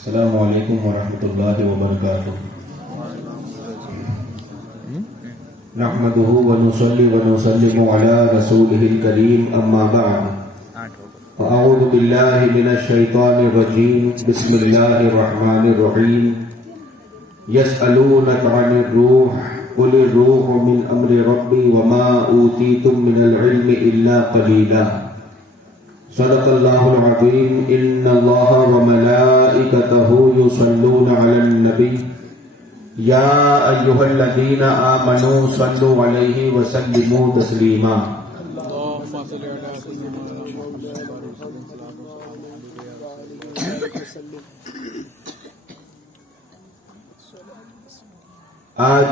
السلام علیکم ورحمۃ اللہ وبرکاتہ. نحمده ونصلي ونسلم على رسوله الكريم اما بعد فاعوذ بالله من الشيطان الرجيم. بسم الله الرحمن الرحيم. يسألونك عن الروح قل الروح من امر ربي وما اوتيتم من العلم الا قليلا. صدق الله العظيم. ان الله وملائكته يصلون على النبي يا ايها الذين امنوا صلوا عليه وسلموا تسليما. اللهم صل على سيدنا محمد. آج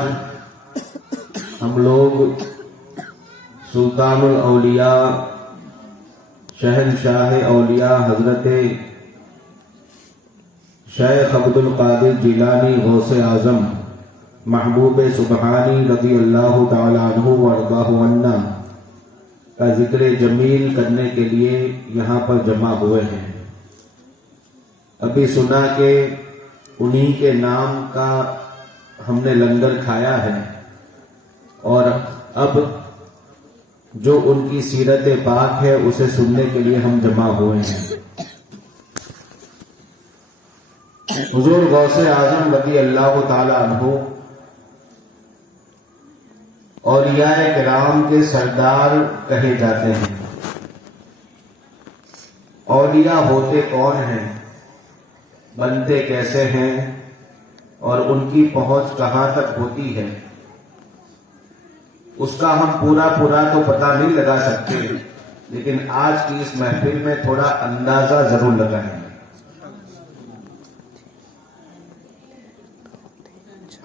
ہم لوگ سلطان الاولیاء شہنشاہ اولیاء حضرت شیخ عبد القادر جیلانی غوث اعظم محبوب سبحانی رضی اللہ تعالی عنہ وارضاہ عنا کا ذکر جمیل کرنے کے لیے یہاں پر جمع ہوئے ہیں. ابھی سنا کہ انہی کے نام کا ہم نے لنگر کھایا ہے اور اب جو ان کی سیرت پاک ہے اسے سننے کے لیے ہم جمع ہوئے ہیں. حضور غوث اعظم رضی اللہ تعالی عنہ اولیاء کرام کے سردار کہے جاتے ہیں. اولیاء ہوتے کون ہیں، بنتے کیسے ہیں اور ان کی پہنچ کہاں تک ہوتی ہے، اس کا ہم پورا تو پتہ نہیں لگا سکتے، لیکن آج کی اس محفل میں تھوڑا اندازہ ضرور لگائیں.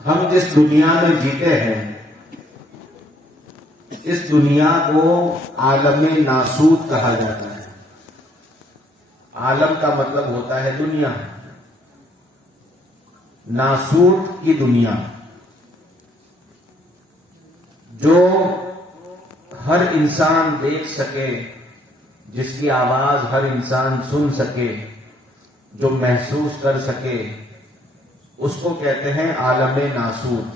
ہم جس دنیا میں جیتے ہیں اس دنیا کو عالم ناسوت کہا جاتا ہے. عالم کا مطلب ہوتا ہے دنیا، ناسوت کی دنیا جو ہر انسان دیکھ سکے، جس کی آواز ہر انسان سن سکے، جو محسوس کر سکے، اس کو کہتے ہیں عالم ناسوت.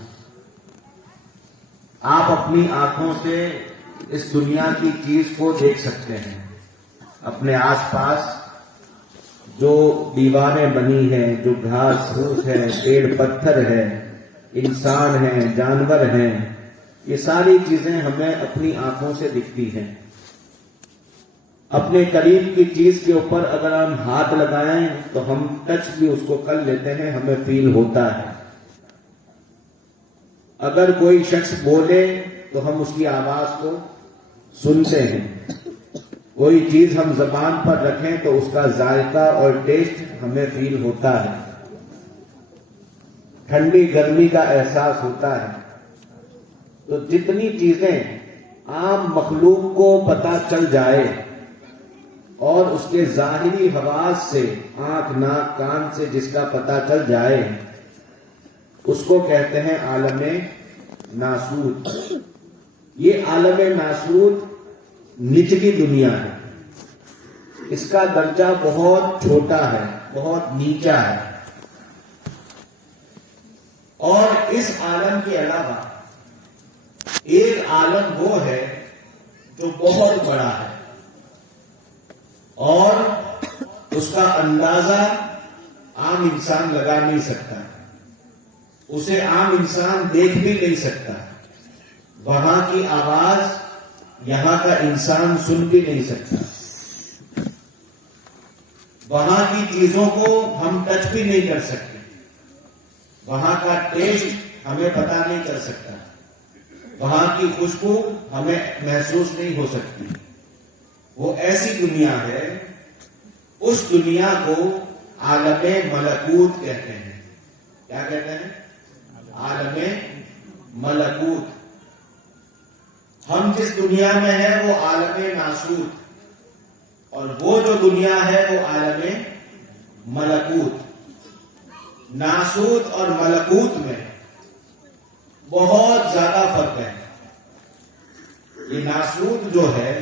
آپ اپنی آنکھوں سے اس دنیا کی چیز کو دیکھ سکتے ہیں. اپنے آس پاس جو دیواریں بنی ہیں، جو گھاس پھوس ہے، پیڑ پتھر ہے، انسان ہیں، جانور ہیں، یہ ساری چیزیں ہمیں اپنی آنکھوں سے دکھتی ہیں. اپنے قریب کی چیز کے اوپر اگر ہم ہاتھ لگائیں تو ہم ٹچ بھی اس کو کر لیتے ہیں، ہمیں فیل ہوتا ہے. اگر کوئی شخص بولے تو ہم اس کی آواز کو سنتے ہیں. کوئی چیز ہم زبان پر رکھیں تو اس کا ذائقہ اور ٹیسٹ ہمیں فیل ہوتا ہے. ٹھنڈی گرمی کا احساس ہوتا ہے. تو جتنی چیزیں عام مخلوق کو پتہ چل جائے اور اس کے ظاہری حواس سے، آنکھ ناک کان سے جس کا پتہ چل جائے، اس کو کہتے ہیں عالم ناسوت. یہ عالم ناسوت نچلی دنیا ہے. اس کا درجہ بہت چھوٹا ہے، بہت نیچا ہے. اور اس عالم کے علاوہ ایک عالم وہ ہے جو بہت بڑا ہے اور اس کا اندازہ عام انسان لگا نہیں سکتا، اسے عام انسان دیکھ بھی نہیں سکتا. وہاں کی آواز یہاں کا انسان سن بھی نہیں سکتا. وہاں کی چیزوں کو ہم ٹچ بھی نہیں کر سکتے. وہاں کا ٹیسٹ ہمیں پتہ نہیں کر سکتا. وہاں کی خوشبو ہمیں محسوس نہیں ہو سکتی. وہ ایسی دنیا ہے، اس دنیا کو عالم ملکوت کہتے ہیں. کیا کہتے ہیں؟ عالم ملکوت. ہم جس دنیا میں ہیں وہ عالم ناسوت، اور وہ جو دنیا ہے وہ عالم ملکوت. ناسوت اور ملکوت میں بہت زیادہ فرق ہے. یہ ناسوت جو ہے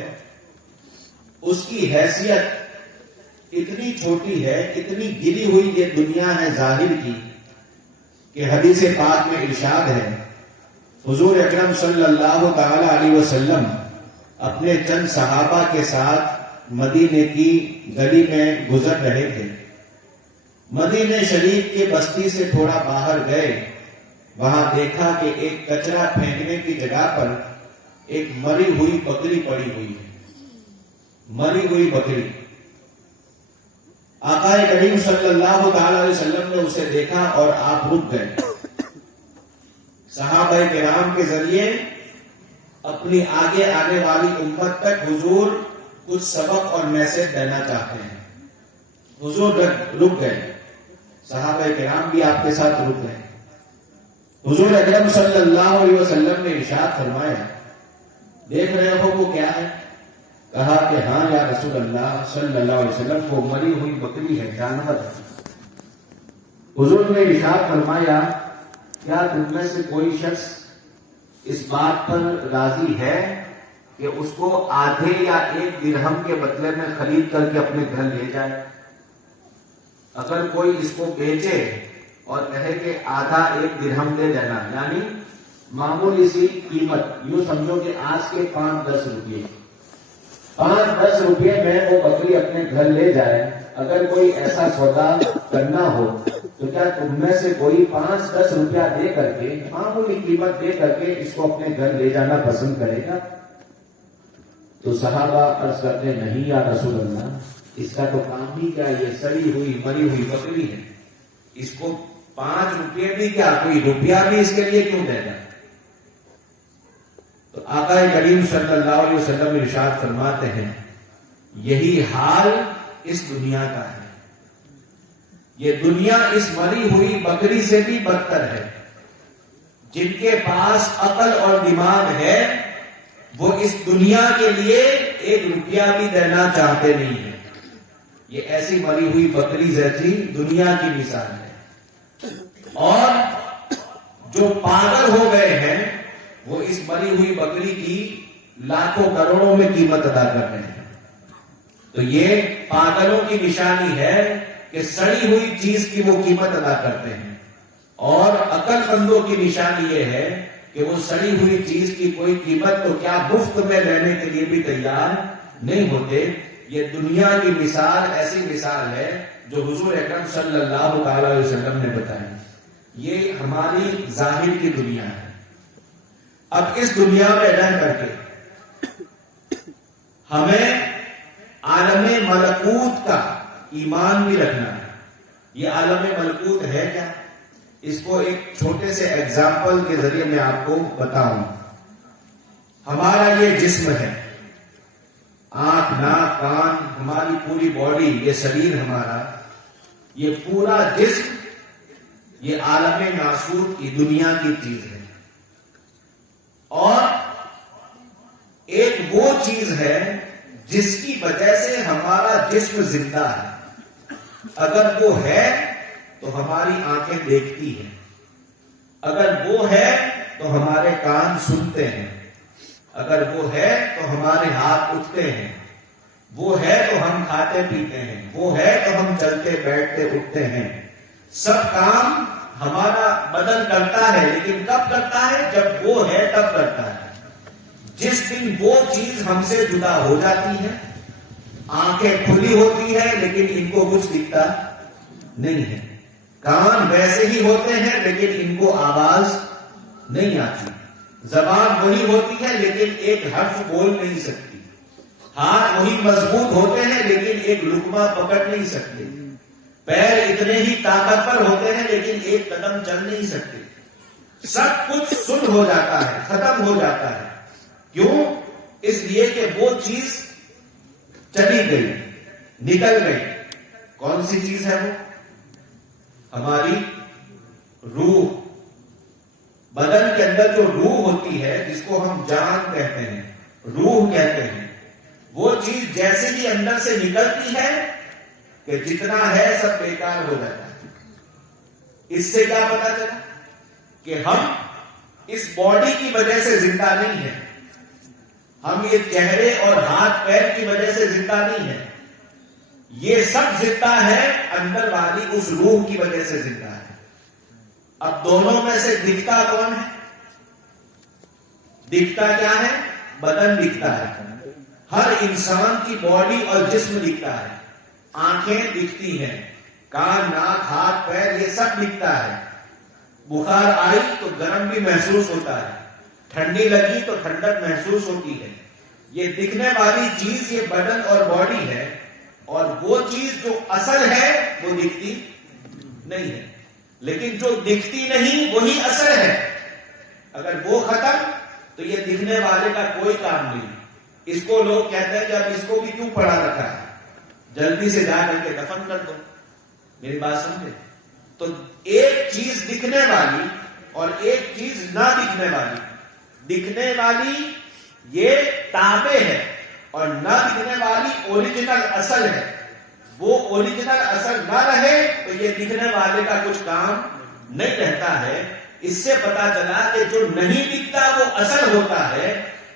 اس کی حیثیت اتنی چھوٹی ہے، اتنی گری ہوئی یہ دنیا ہے ظاہر کی کہ حدیث پاک میں ارشاد ہے، حضور اکرم صلی اللہ تعالی علیہ وسلم اپنے چند صحابہ کے ساتھ مدینے کی گلی میں گزر رہے تھے۔ مدینے شریف کے بستی سے تھوڑا باہر گئے، وہاں دیکھا کہ ایک کچرا پھینکنے کی جگہ پر ایک مری ہوئی بکری پڑی ہوئی ہے، مری ہوئی بکری۔ آقا کریم صلی اللہ تعالی علیہ وسلم نے اسے دیکھا اور آپ رک گئے۔ صحابہ کرام کے ذریعے اپنی آگے آنے والی امت تک حضور کچھ سبق اور میسج دینا چاہتے ہیں۔ حضور رک گئے، صحابہ کرام بھی آپ کے ساتھ رک گئے۔ حضور اکرم صلی اللہ علیہ وسلم نے ارشاد فرمایا، دیکھ رہے ہو وہ کیا ہے؟ کہا کہ ہاں یا رسول اللہ صلی اللہ علیہ وسلم، وہ مری ہوئی بکری ہے، جانور ہے۔ حضور نے ارشاد فرمایا، کیا تم میں سے کوئی شخص اس بات پر راضی ہے کہ اس کو آدھے یا 1 درہم کے بدلے میں خرید کر کے اپنے گھر لے جائے؟ اگر کوئی اس کو بیچے اور کہے کہ آدھا 1 درہم دے دینا، یعنی معمولی سی قیمت، یوں سمجھو کہ آج کے 5-10 روپئے، 5-10 روپئے میں وہ بکری اپنے گھر لے جائے، اگر کوئی ایسا سودا کرنا ہو تو کیا تم میں سے کوئی 5-10 روپیہ دے کر کے، معمولی قیمت دے کر کے اس کو اپنے گھر لے جانا پسند کرے گا؟ تو صحابہ عرض کرتے، نہیں یا رسول اللہ، اس کا تو کام ہی کیا، یہ سڑی ہوئی مری ہوئی بکری ہے، اس کو 5 روپئے بھی کیا، کوئی روپیہ بھی اس کے لیے کیوں دے گا؟ تو آقا کریم صلی اللہ علیہ وسلم ارشاد فرماتے ہیں، یہی حال اس دنیا کا ہے۔ یہ دنیا اس مری ہوئی بکری سے بھی بدتر ہے۔ جن کے پاس عقل اور دماغ ہے وہ اس دنیا کے لیے 1 روپیہ بھی دینا چاہتے نہیں ہیں۔ یہ ایسی مری ہوئی بکری جیسی دنیا کی مثال ہے۔ اور جو پاگل ہو گئے ہیں وہ اس مری ہوئی بکری کی لاکھوں کروڑوں میں قیمت ادا کر رہے ہیں۔ تو یہ پاگلوں کی نشانی ہے کہ سڑی ہوئی چیز کی وہ قیمت ادا کرتے ہیں، اور عقل مندوں کی نشانی یہ ہے کہ وہ سڑی ہوئی چیز کی کوئی قیمت تو کیا مفت میں لینے کے لیے بھی تیار نہیں ہوتے۔ یہ دنیا کی مثال ایسی مثال ہے جو حضور اکرم صلی اللہ تعالی علیہ وسلم نے بتائی۔ یہ ہماری ظاہر کی دنیا ہے۔ اب اس دنیا میں رہ کر کے ہمیں عالم ملکوت کا ایمان بھی رکھنا ہے۔ یہ عالم ملکوت ہے کیا؟ اس کو ایک چھوٹے سے ایگزامپل کے ذریعے میں آپ کو بتاؤں۔ ہمارا یہ جسم ہے، آنکھ، ناک، کان، ہماری پوری باڈی، یہ شریر ہمارا، یہ پورا جسم یہ عالم ناسوت کی دنیا کی چیز ہے۔ اور ایک وہ چیز ہے جس کی وجہ سے ہمارا جسم زندہ ہے۔ اگر وہ ہے تو ہماری آنکھیں دیکھتی ہیں، اگر وہ ہے تو ہمارے کان سنتے ہیں، اگر وہ ہے تو ہمارے ہاتھ اٹھتے ہیں، وہ ہے تو ہم کھاتے پیتے ہیں، وہ ہے تو ہم چلتے بیٹھتے اٹھتے ہیں۔ سب کام ہمارا بدن کرتا ہے، لیکن کب کرتا ہے؟ جب وہ ہے تب کرتا ہے۔ جس دن وہ چیز ہم سے جدا ہو جاتی ہے، آنکھیں کھلی ہوتی ہے لیکن ان کو کچھ دکھتا نہیں ہے، کان ویسے ہی ہوتے ہیں لیکن ان کو آواز نہیں آتی، زبان وہی ہوتی ہے لیکن ایک حرف بول نہیں سکتی، ہاتھ وہی مضبوط ہوتے ہیں لیکن ایک لقمہ پکڑ نہیں سکتے، پیر اتنے ہی طاقتور ہوتے ہیں لیکن ایک قدم چل نہیں سکتے۔ سب کچھ سن ہو جاتا ہے، ختم ہو جاتا ہے۔ کیوں؟ اس لیے کہ وہ چیز چلی گئی، نکل گئی۔ کون سی چیز ہے وہ؟ ہماری روح۔ بدن کے اندر جو روح ہوتی ہے، جس کو ہم جان کہتے ہیں، روح کہتے ہیں، وہ چیز جیسے ہی اندر سے نکلتی ہے کہ جتنا ہے سب بیکار ہو جاتا ہے۔ اس سے کیا پتا چلا کہ ہم اس باڈی کی وجہ سے زندہ نہیں ہیں، ہم یہ چہرے اور ہاتھ پیر کی وجہ سے زندہ نہیں ہیں، یہ سب زندہ ہے اندر والی اس روح کی وجہ سے زندہ ہے. اب دونوں میں سے دکھتا کون ہے؟ دکھتا کیا ہے؟ بدن دکھتا ہے. ہر انسان کی باڈی اور جسم دکھتا ہے. آنکھیں دکھتی ہیں، کان، ناک، ہاتھ، پیر، یہ سب دکھتا ہے. بخار آئی تو گرم بھی محسوس ہوتا ہے، ٹھنڈی لگی تو ٹھنڈک محسوس ہوتی ہے. یہ دکھنے والی چیز یہ بدن اور باڈی ہے، اور وہ چیز جو اصل ہے وہ دکھتی نہیں ہے. لیکن جو دکھتی نہیں وہی اصل ہے. اگر وہ ختم تو یہ دکھنے والے کا کوئی کام نہیں. اس کو لوگ کہتے ہیں کہ اب اس کو بھی کیوں پڑا رکھا ہے، جلدی سے جا کر کے دفن کر دو. میری بات سمجھے؟ تو ایک چیز دکھنے والی اور ایک چیز نہ دکھنے والی. دکھنے والی یہ تابع ہے اور نہ دکھنے والی اوریجنل اصل ہے. وہ اوریجنل اصل نہ رہے تو یہ دکھنے والے کا کچھ کام نہیں رہتا ہے. اس سے پتا چلا کہ جو نہیں دکھتا وہ اصل ہوتا ہے.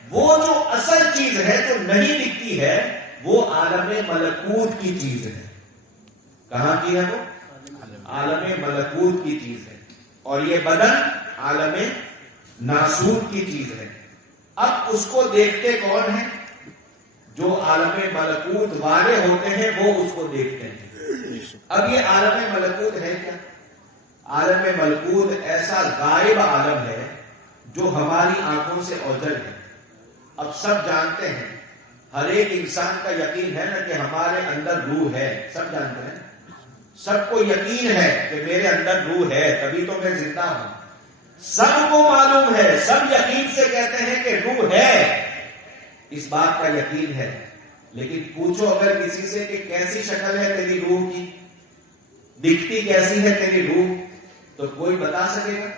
وہ جو اصل چیز ہے جو نہیں دکھتی ہے وہ عالم ملکوت کی چیز ہے. کہاں کی ہے وہ؟ عالم ملکوت کی چیز ہے. اور یہ بدن عالم ناسوت کی چیز ہے. اب اس کو دیکھتے کون ہیں؟ جو عالم ملکوت والے ہوتے ہیں وہ اس کو دیکھتے ہیں. اب یہ عالم ملکوت ہے کیا؟ عالم ملکوت ایسا غائب عالم ہے جو ہماری آنکھوں سے اوجھل ہے. اب سب جانتے ہیں، ہر ایک انسان کا یقین ہے نا کہ ہمارے اندر روح ہے. سب جانتے ہیں، سب کو یقین ہے کہ میرے اندر روح ہے تبھی تو میں زندہ ہوں. سب کو معلوم ہے، سب یقین سے کہتے ہیں کہ روح ہے. اس بات کا یقین ہے. لیکن پوچھو اگر کسی سے کہ کیسی شکل ہے تیری روح کی، دکھتی کیسی ہے تیری روح، تو کوئی بتا سکے گا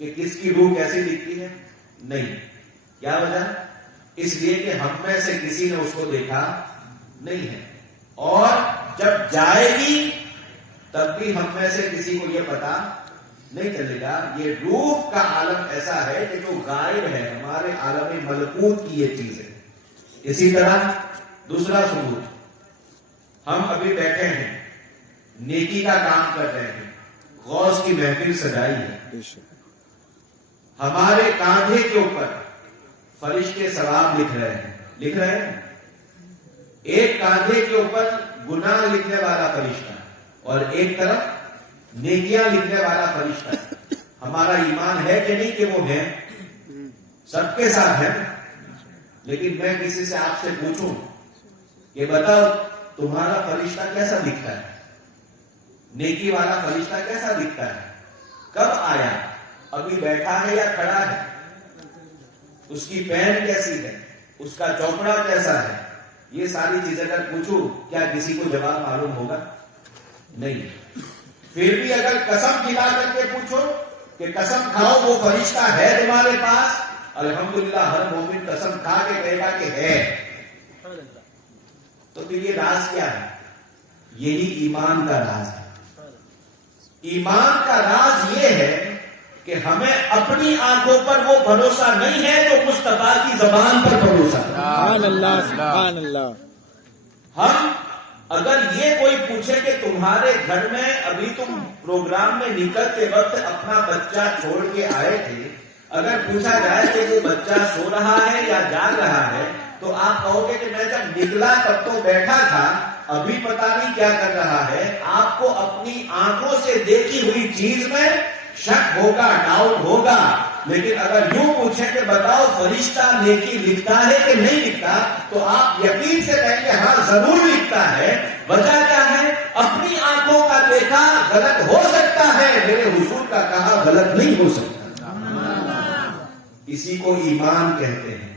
کہ کس کی روح کیسی دکھتی ہے؟ نہیں. کیا وجہ؟ اس لیے کہ ہم میں سے کسی نے اس کو دیکھا نہیں ہے. اور جب جائے گی تب بھی ہم میں سے کسی کو یہ پتا نہیں چلے گا. یہ روح کا عالم ایسا ہے کہ جو غائب ہے، ہمارے عالم ملکوت کی یہ چیز ہے. اسی طرح دوسرا ثبوت، ہم ابھی بیٹھے ہیں، نیکی کا کام کر رہے ہیں، غوث کی محفل سجائی ہے. ہمارے کاندھے کے اوپر فرشتے ثواب لکھ رہے ہیں. لکھ رہے ہیں. ایک کاندھے کے اوپر گناہ لکھنے والا فرشتہ اور ایک طرف نیکیاں لکھنے والا فرشتہ. ہمارا ایمان ہے کہ نہیں کہ وہ ہیں؟ سب کے ساتھ ہے. لیکن میں کسی سے آپ سے پوچھوں کہ بتاؤ تمہارا فرشتہ کیسا دکھتا ہے؟ نیکی والا فرشتہ کیسا دکھتا ہے؟ کب آیا؟ ابھی بیٹھا ہے یا کھڑا ہے؟ اس کی پین کیسی ہے؟ اس کا چوپڑا کیسا ہے؟ یہ ساری چیزیں اگر پوچھوں کیا کسی کو جواب معلوم ہوگا؟ نہیں. پھر بھی اگر قسم کھلا کر کے پوچھو کہ قسم کھاؤ وہ فرشتہ ہے تمہارے پاس، الحمدللہ ہر مومن قسم کھا کے کہے گا کہ ہے. تو پھر یہ راز کیا ہے؟ یہی ایمان کا راز ہے. ایمان کا راز یہ ہے کہ ہمیں اپنی آنکھوں پر وہ بھروسہ نہیں ہے جو مصطفیٰ کی زبان پر بھروسہ ہے. سبحان اللہ، سبحان اللہ. ہم اگر یہ کوئی پوچھے کہ تمہارے گھر میں ابھی تم پروگرام میں نکلتے وقت اپنا بچہ چھوڑ کے آئے تھے، اگر پوچھا جائے کہ وہ بچہ سو رہا ہے یا جاگ رہا ہے تو آپ کہو گے کہ میں جب نکلا تب تو بیٹھا تھا، ابھی پتا نہیں کیا کر رہا ہے. آپ کو اپنی آنکھوں سے دیکھی ہوئی چیز میں شک ہوگا، ڈاؤٹ ہوگا. لیکن اگر یوں پوچھیں کہ بتاؤ فرشتہ نیکی لکھتا ہے کہ نہیں لکھتا، تو آپ یقین سے کہیں گے ہاں ضرور لکھتا ہے. وجہ کیا ہے؟ اپنی آنکھوں کا دیکھا غلط ہو سکتا ہے، میرے حضور کا کہا غلط نہیں ہو سکتا. اسی کو ایمان کہتے ہیں.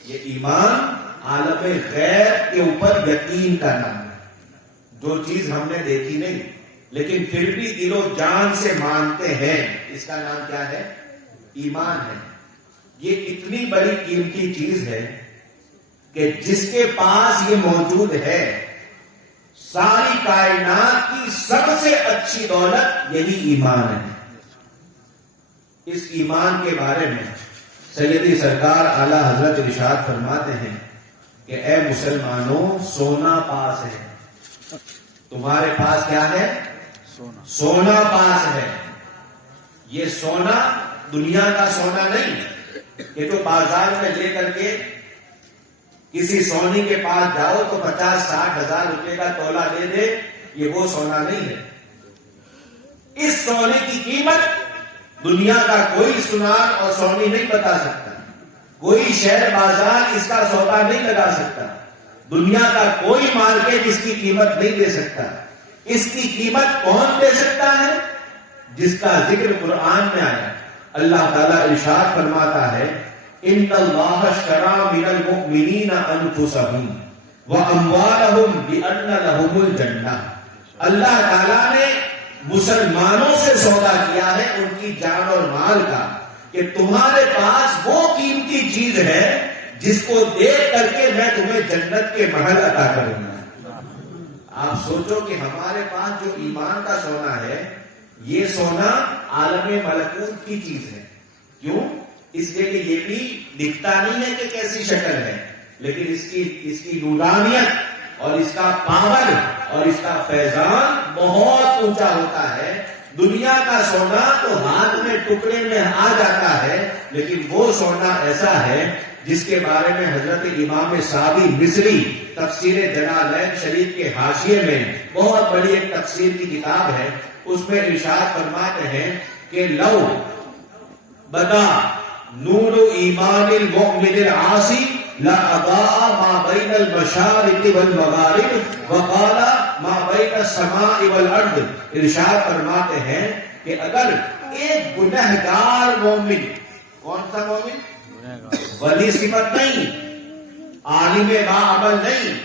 یہ ایمان عالم غیب کے اوپر یقین کا نام ہے. جو چیز ہم نے دیکھی نہیں لیکن پھر بھی دل و جان سے مانتے ہیں، اس کا نام کیا ہے؟ ایمان ہے. یہ اتنی بڑی قیمتی چیز ہے کہ جس کے پاس یہ موجود ہے، ساری کائنات کی سب سے اچھی دولت یہی ایمان ہے. اس ایمان کے بارے میں سیدی سرکار اعلی حضرت ارشاد فرماتے ہیں کہ اے مسلمانوں سونا پاس ہے. تمہارے پاس کیا ہے؟ سونا پاس ہے. یہ سونا دنیا کا سونا نہیں. یہ جو بازار میں لے کر کے کسی سونی کے پاس جاؤ تو 50-60 ہزار روپے کا تولہ دے دے، یہ وہ سونا نہیں ہے. اس سونے کی قیمت دنیا کا کوئی سنار اور سونی نہیں بتا سکتا. کوئی شہر بازار اس کا سودا نہیں لگا سکتا. دنیا کا کوئی مارکیٹ اس کی قیمت نہیں دے سکتا. اس کی قیمت کون دے سکتا ہے؟ جس کا ذکر قرآن میں آیا. اللہ تعالیٰ ارشاد فرماتا ہے ان اللہ اشترى من المؤمنین انفسهم واموالهم بان لهم الجنہ. اللہ تعالیٰ نے مسلمانوں سے سودا کیا ہے ان کی جان اور مال کا کہ تمہارے پاس وہ قیمتی چیز ہے جس کو دیکھ کر کے میں تمہیں جنت کے محل عطا کروں گا. آپ سوچو کہ ہمارے پاس جو ایمان کا سونا ہے یہ سونا عالم ملکوت کی چیز ہے. کیوں؟ اس لیے کہ یہ بھی دکھتا نہیں ہے کہ کیسی شکل ہے، لیکن اس کی نورانیت اور اس کا پاور اور اس کا فیضان بہت اونچا ہوتا ہے. دنیا کا سونا تو ہاتھ میں ٹکڑے میں آ جاتا ہے، لیکن وہ سونا ایسا ہے جس کے بارے میں حضرت امام سعدی مصری تفسیر جلالین شریف کے حاشیے میں بہت بڑی ایک تفسیر کی کتاب ہے، اس میں ارشاد فرماتے ہیں کہ لو بدا نور ایمان المؤمن العاصی لأضاء ما بین المشارق والمغارب وقال ما بین السماء والارض. ارشاد فرماتے ہیں کہ اگر ایک گنہگار مومن، کون سا مومن؟ ولی صفت نہیں، عالم باعمل نہیں،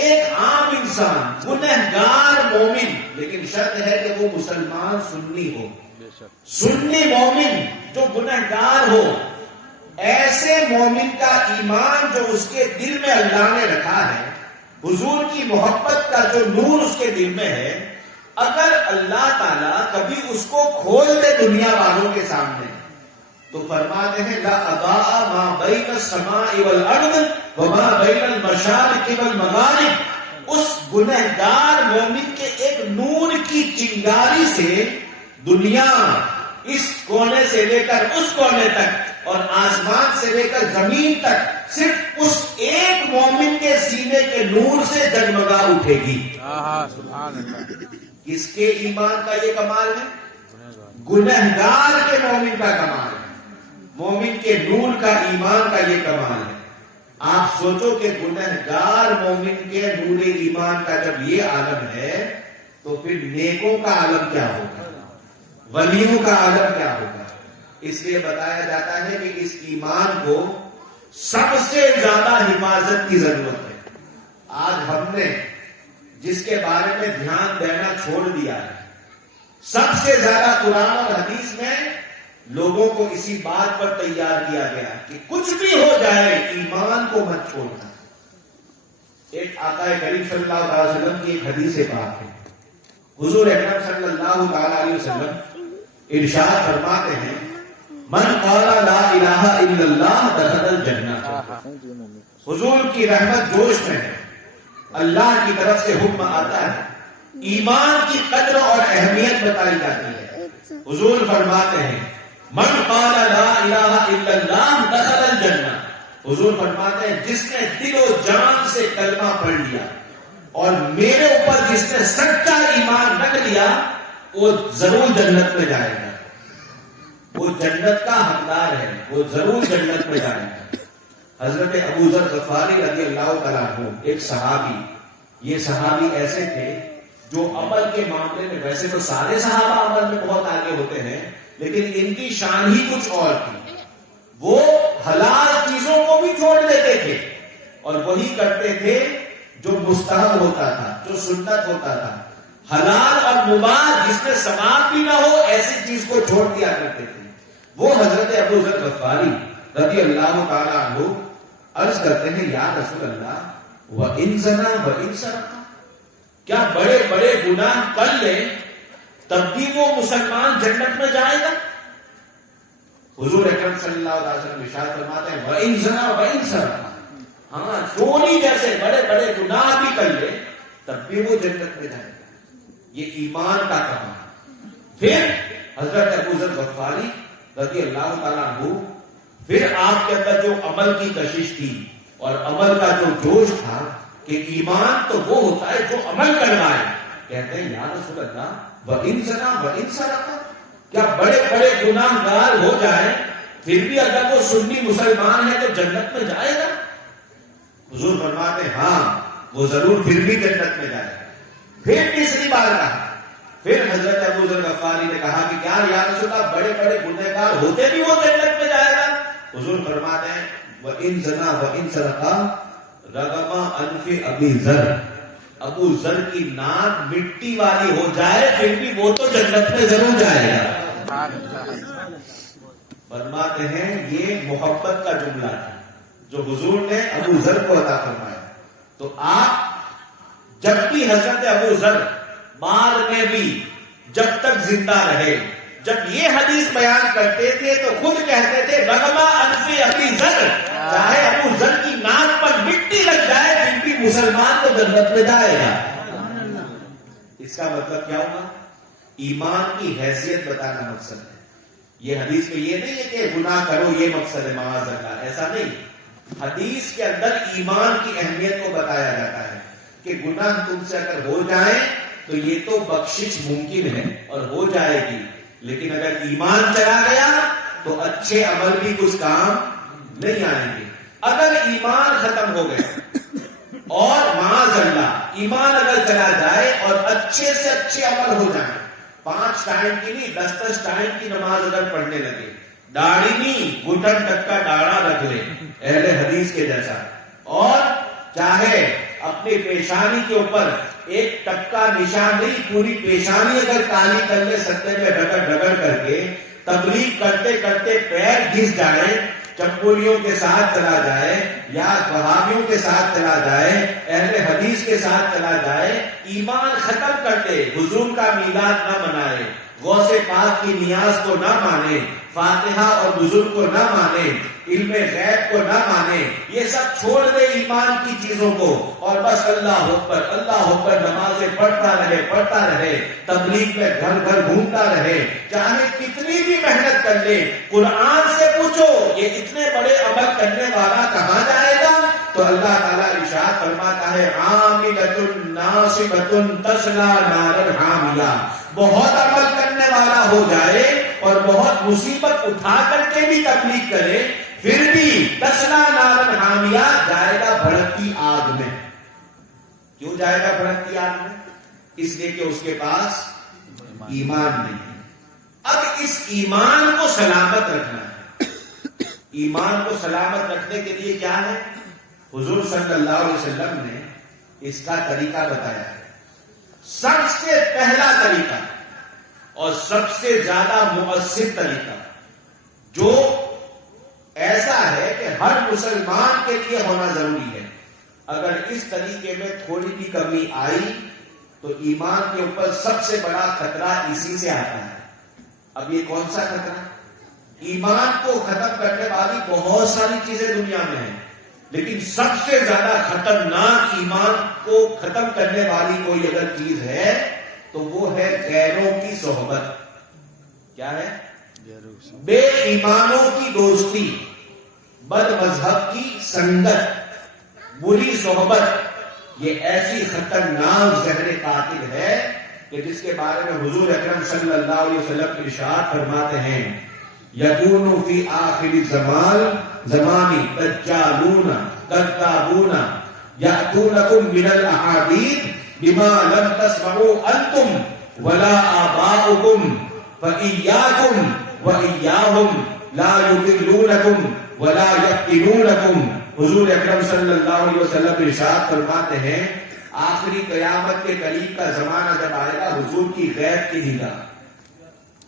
ایک عام انسان گنہگار مومن، لیکن شرط ہے کہ وہ مسلمان سنی ہو. سنی مومن جو گنہگار ہو، ایسے مومن کا ایمان جو اس کے دل میں اللہ نے رکھا ہے، حضور کی محبت کا جو نور اس کے دل میں ہے، اگر اللہ تعالیٰ کبھی اس کو کھول دے دنیا والوں کے سامنے تو فرماتے ہیں لا اضاء ما بین السماء والارض وما بین المشارق والمغارب. اس گنہگار مومن کے ایک نور کی چنگاری سے دنیا اس کونے سے لے کر اس کونے تک اور آسمان سے لے کر زمین تک صرف اس ایک مومن کے سینے کے نور سے جگمگا اٹھے گی. سبحان اللہ. کس کے ایمان کا یہ کمال ہے؟ گنہگار کے مومن کا کمال ہے. مومن کے نور کا ایمان کا یہ کمال ہے. آپ سوچو کہ گنہگار مومن کے نور ایمان کا جب یہ عالم ہے تو پھر نیکوں کا عالم کیا ہوگا، ولیوں کا عالم کیا ہوگا. اس لیے بتایا جاتا ہے کہ اس ایمان کو سب سے زیادہ حفاظت کی ضرورت ہے. آج ہم نے جس کے بارے میں دھیان دینا چھوڑ دیا ہے، سب سے زیادہ قرآن اور حدیث میں لوگوں کو اسی بات پر تیار کیا گیا کہ کچھ بھی ہو جائے ایمان کو مت چھوڑنا. ایک آقا کریم صلی اللہ علیہ وسلم کی ایک حدیث پاک ہے. حضور اکرم صلی اللہ علیہ وسلم ارشاد فرماتے ہیں من قال لا الہ الا اللہ دخل الجنہ. حضور کی رحمت جوش میں ہے، اللہ کی طرف سے حکم آتا ہے، ایمان کی قدر اور اہمیت بتائی جاتی ہے. حضور فرماتے ہیں من قال لا الہ الا اللہ دخل الجنہ. حضور فرماتے ہیں جس نے دل و جان سے کلمہ پڑھ لیا اور میرے اوپر جس نے سچا ایمان رکھ لیا وہ ضرور جنت میں جائے گا. وہ جنت کا حقدار ہے، وہ ضرور جنت میں جائے گا. حضرت ابو ذر غفاری رضی اللہ تعالیٰ عنہ ایک صحابی، یہ صحابی ایسے تھے جو عمل کے معاملے میں، ویسے تو سارے صحابہ عمل میں بہت آگے ہوتے ہیں لیکن ان کی شان ہی کچھ اور تھی. وہ حلال چیزوں کو بھی چھوڑ دیتے تھے اور وہی کرتے تھے جو مستحب ہوتا تھا، جو سنت ہوتا تھا. حلال اور مباح جس میں ثواب بھی نہ ہو ایسی چیز کو چھوڑ دیا کرتے تھے. وہ حضرت ابو ذر غفاری رضی اللہ تعالیٰ عنہ عرض کرتے ہیں یا رسول اللہ وَإِن زَنَا وَإِن سَرَقَ، کیا بڑے بڑے گناہ کر لیں تب بھی وہ مسلمان جنت میں جائے گا؟ حضور اکرم صلی اللہ علیہ وسلم ارشاد فرماتے ہیں وَإِن زَنَا وَإِن سَرَقَ، ہاں ڈولی جیسے بڑے بڑے گناہ بھی کر لے تب بھی وہ جنت میں جائے گا. یہ ایمان کا کام ہے. پھر حضرت ابو ذر غفاری رضی اللہ تعالیٰ عنہ، پھر آپ کے اندر جو عمل کی کشش تھی اور عمل کا جو جوش تھا کہ ایمان تو وہ ہوتا ہے جو عمل کروائے، کہتے ہیں یا رسول اللہ وَإِن زَنَا وَإِن سَرَقَ، کیا بڑے بڑے گناہ گار ہو جائیں پھر بھی اگر وہ سنی مسلمان ہے تو جنت میں جائے گا؟ حضور فرماتے ہیں ہاں وہ ضرور پھر بھی جنت میں جائے گا. پھر تیسری بار کہا، پھر حضرت ابو ذر غفاری نے کہا کہ کیا یا رسول اللہ بڑے بڑے گنہگار ہوتے بھی وہ جنت میں جائے گا؟ حضور فرماتے ہیں وَإِن زَنَا وَإِن سَرَقَ رَغَمَ أَنْفِ أَبِي ذَرٍ، ابو ذر کی ناک مٹی والی ہو جائے پھر بھی وہ تو جنت میں ضرور جائے گا. فرماتے ہیں یہ محبت کا جملہ تھا جو حضور نے ابو ذر کو عطا فرمایا. تو آپ جب بھی حضرت ابو ذر بعد میں بھی جب تک زندہ رہے جب یہ حدیث بیان کرتے تھے تو خود کہتے تھے رغم انف ابی ذر، چاہے ابو ذر کی ناک پر مٹی لگ جائے پھر بھی مسلمان تو جنت میں جائے گا. اس کا مطلب کیا ہوگا؟ ایمان کی حیثیت بتانا مقصد ہے. یہ حدیث میں یہ نہیں ہے کہ گناہ کرو یہ مقصد ہے معاذ اللہ، ایسا نہیں. حدیث کے اندر ایمان کی اہمیت کو بتایا جاتا ہے کہ گناہ تم سے اگر ہو جائیں تو یہ تو بخشش ممکن ہے اور ہو جائے گی، لیکن اگر ایمان چلا گیا تو اچھے عمل بھی کچھ کام نہیں آئیں گے. اگر ایمان ختم ہو گیا اور معاذ اللہ ایمان اگر چلا جائے اور اچھے سے اچھے عمل ہو جائیں، 5 ٹائم کی نہیں 10 ٹائم کی نماز اگر پڑھنے لگے، داڑھی نہیں گھٹن تک کا داڑھا رکھ لے اہل حدیث کے جیسا، اور چاہے اپنی پیشانی کے اوپر ایک ٹکا نشان نہیں پوری پیشانی اگر کالی کر لے سکتے میں رگڑ رگڑ کر کے، تبلیغ کرتے کرتے پیر گھس جائے، چپولیوں کے ساتھ چلا جائے یا وہابیوں کے ساتھ چلا جائے، اہل حدیث کے ساتھ چلا جائے، ایمان ختم کر دے، حضور کا میلاد نہ منائے، غوث پاک کی نیاز کو نہ مانے، فاتحہ اور بزرگ کو نہ مانے، علم غیب کو نہ مانے، یہ سب چھوڑ دے ایمان کی چیزوں کو اور بس اللہ اکبر نمازیں پڑھتا رہے تبلیغ میں گھر گھر گھومتا رہے، چاہے کتنی بھی محنت کر لے. قرآن سے پوچھو یہ اتنے بڑے عمل کرنے والا کہاں جائے گا؟ تو اللہ تعالیٰ ارشاد فرماتا ہے عاملۃ ناصبۃ تصلی نارا حامیہ، بہت عمل کرنے والا ہو جائے اور بہت مصیبت اٹھا کر کے بھی تبلیغ کرے پھر بھی تصلی نارا حامیہ جائے گا بھڑکتی آگ میں. کیوں جائے گا بھڑکتی آگ میں؟ اس لیے کہ اس کے پاس ایمان نہیں ہے. اب اس ایمان کو سلامت رکھنا ہے. ایمان کو سلامت رکھنے کے لیے کیا ہے؟ حضور صلی اللہ علیہ وسلم نے اس کا طریقہ بتایا ہے. سب سے پہلا طریقہ اور سب سے زیادہ مؤثر طریقہ جو ایسا ہے کہ ہر مسلمان کے لیے ہونا ضروری ہے، اگر اس طریقے میں تھوڑی بھی کمی آئی تو ایمان کے اوپر سب سے بڑا خطرہ اسی سے آتا ہے. اب یہ کون سا خطرہ؟ ایمان کو ختم کرنے والی بہت ساری چیزیں دنیا میں ہیں، لیکن سب سے زیادہ خطرناک ایمان کو ختم کرنے والی کوئی اگر چیز ہے تو وہ ہے غیروں کی صحبت. کیا ہے؟ بے ایمانوں کی دوستی، بد مذہب کی سنگت، بری صحبت. یہ ایسی خطرناک زہر قاتل ہے کہ جس کے بارے میں حضور اکرم صلی اللہ علیہ وسلم ارشاد فرماتے ہیں یکون فی آخر زمانی دجالون کذابون یأتونکم من الاحادیث بما لم تسمعوا انتم ولا آباؤکم فإیاکم وإیاہم لا یضلونکم ولا یفتنونکم. حضور اکرم صلی اللہ علیہ وسلم ارشاد فرماتے ہیں آخری قیامت کے قریب کا زمانہ جب آئے گا، حضور کی غیب کی نگاہ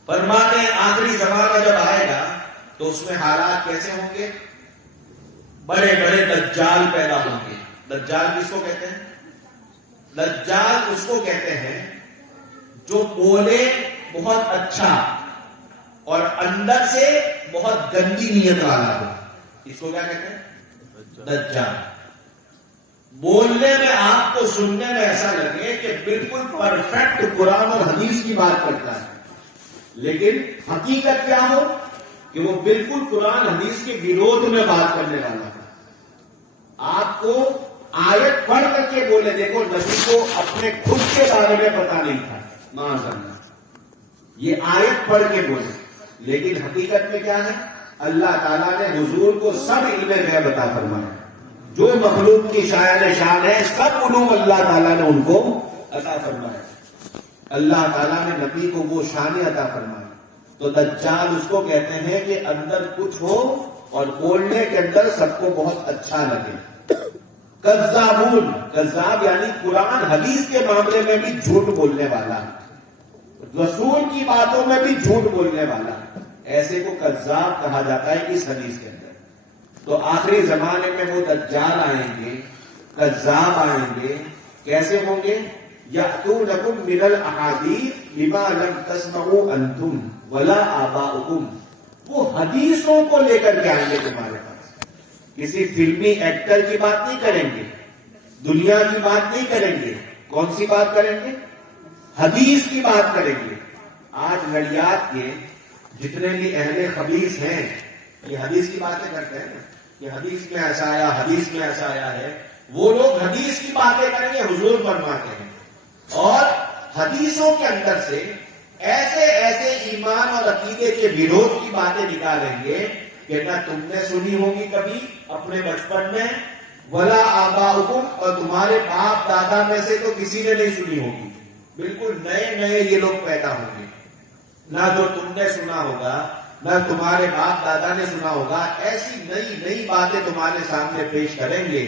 فرماتے ہیں آخری زمانہ جب آئے گا تو اس میں حالات کیسے ہوں گے؟ بڑے بڑے دجال پیدا ہوں گے. دجال کس کو کہتے ہیں؟ دجال اس کو کہتے ہیں جو بولے بہت اچھا اور اندر سے بہت گندی نیت والا ہو. اس کو کیا کہتے ہیں؟ دجال. بولنے میں آپ کو سننے میں ایسا لگے کہ بالکل پرفیکٹ قرآن اور حدیث کی بات کرتا ہے، لیکن حقیقت کیا ہو کہ وہ بالکل قرآن حدیث کے ورودھ میں بات کرنے والا ہے. آپ کو آیت پڑھ کر کے بولے، دیکھو نبی کو اپنے خود کے بارے میں پتا نہیں تھا، معاذ اللہ، یہ آیت پڑھ کے بولے، لیکن حقیقت میں کیا ہے؟ اللہ تعالیٰ نے حضور کو سب علم غیب عطا فرمایا. جو مخلوق کی شاعر شان ہے سب علوم اللہ تعالیٰ نے ان کو عطا فرمایا. اللہ تعالیٰ نے نبی کو وہ شان عطا فرمائی. تو دجال اس کو کہتے ہیں کہ اندر کچھ ہو اور بولنے کے اندر سب کو بہت اچھا لگے. کذابون، کذاب یعنی قرآن حدیث کے معاملے میں بھی جھوٹ بولنے والا، رسول کی باتوں میں بھی جھوٹ بولنے والا، ایسے کو کذاب کہا جاتا ہے اس حدیث کے اندر. تو آخری زمانے میں وہ دجال آئیں گے، کذاب آئیں گے. کیسے ہوں گے؟ یأتونکم من الاحادیث بما لم تسمعوا انتم ولا آباؤکم. وہ حدیثوں کو لے کر کے آئیں گے تمہارے پاس. کسی فلمی ایکٹر کی بات نہیں کریں گے، دنیا کی بات نہیں کریں گے. کون سی بات کریں گے؟ حدیث کی بات کریں گے. آج نڑیات کے جتنے بھی اہل خبیث ہیں یہ حدیث کی باتیں کرتے ہیں نا، کہ حدیث میں ایسا آیا، حدیث میں ایسا آیا ہے. وہ لوگ حدیث کی باتیں کریں گے، حضور فرماتے ہیں، اور حدیثوں کے اندر سے ایسے ایسے ایمان اور عقیدے کے وروਧ کی باتیں نکالیں گے کہ نہ تم نے سنی ہوگی کبھی اپنے بچپن میں، ولا آباؤکم، اور تمہارے باپ دادا میں سے تو کسی نے نہیں سنی ہوگی. بالکل نئے نئے یہ لوگ پیدا ہوں گے، نہ جو تم نے سنا ہوگا نہ تمہارے باپ دادا نے سنا ہوگا. ایسی نئی نئی باتیں تمہارے سامنے پیش کریں گے.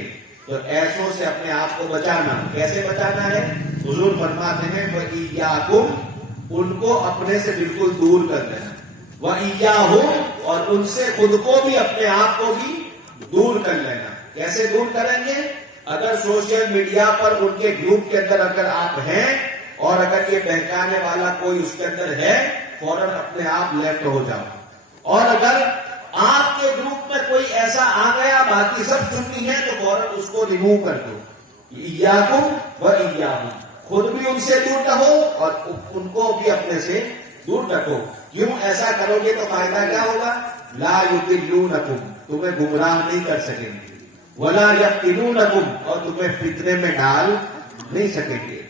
تو ایسوں سے اپنے آپ کو بچانا. کیسے بچانا ہے؟ حضور فرماتے ہیں وَإِيَّاكُمْ، ان کو اپنے سے بالکل دور کر دینا. وَإِيَّاهُمْ، اور ان سے خود کو بھی، اپنے آپ کو بھی دور کر لینا. کیسے دور کریں گے؟ اگر سوشل میڈیا پر ان کے گروپ کے اندر اگر آپ ہیں اور اگر یہ بہکانے والا کوئی اس کے اندر ہے، فوراً اپنے آپ لیفٹ ہو جاؤ. اور اگر آپ کے گروپ میں کوئی ایسا آ گیا باقی سب سنتی ہیں تو فوراً اس کو ریموو کر دو. ایاکم و ایاہم، خود بھی ان سے دور رہو اور ان کو بھی اپنے سے دور رکھو. کیوں ایسا کرو گے تو فائدہ کیا ہوگا؟ لا یضلونکم، تمہیں گمراہ نہیں کر سکیں گے. ولا یفتنونکم، اور تمہیں فتنے میں ڈال نہیں سکیں گے.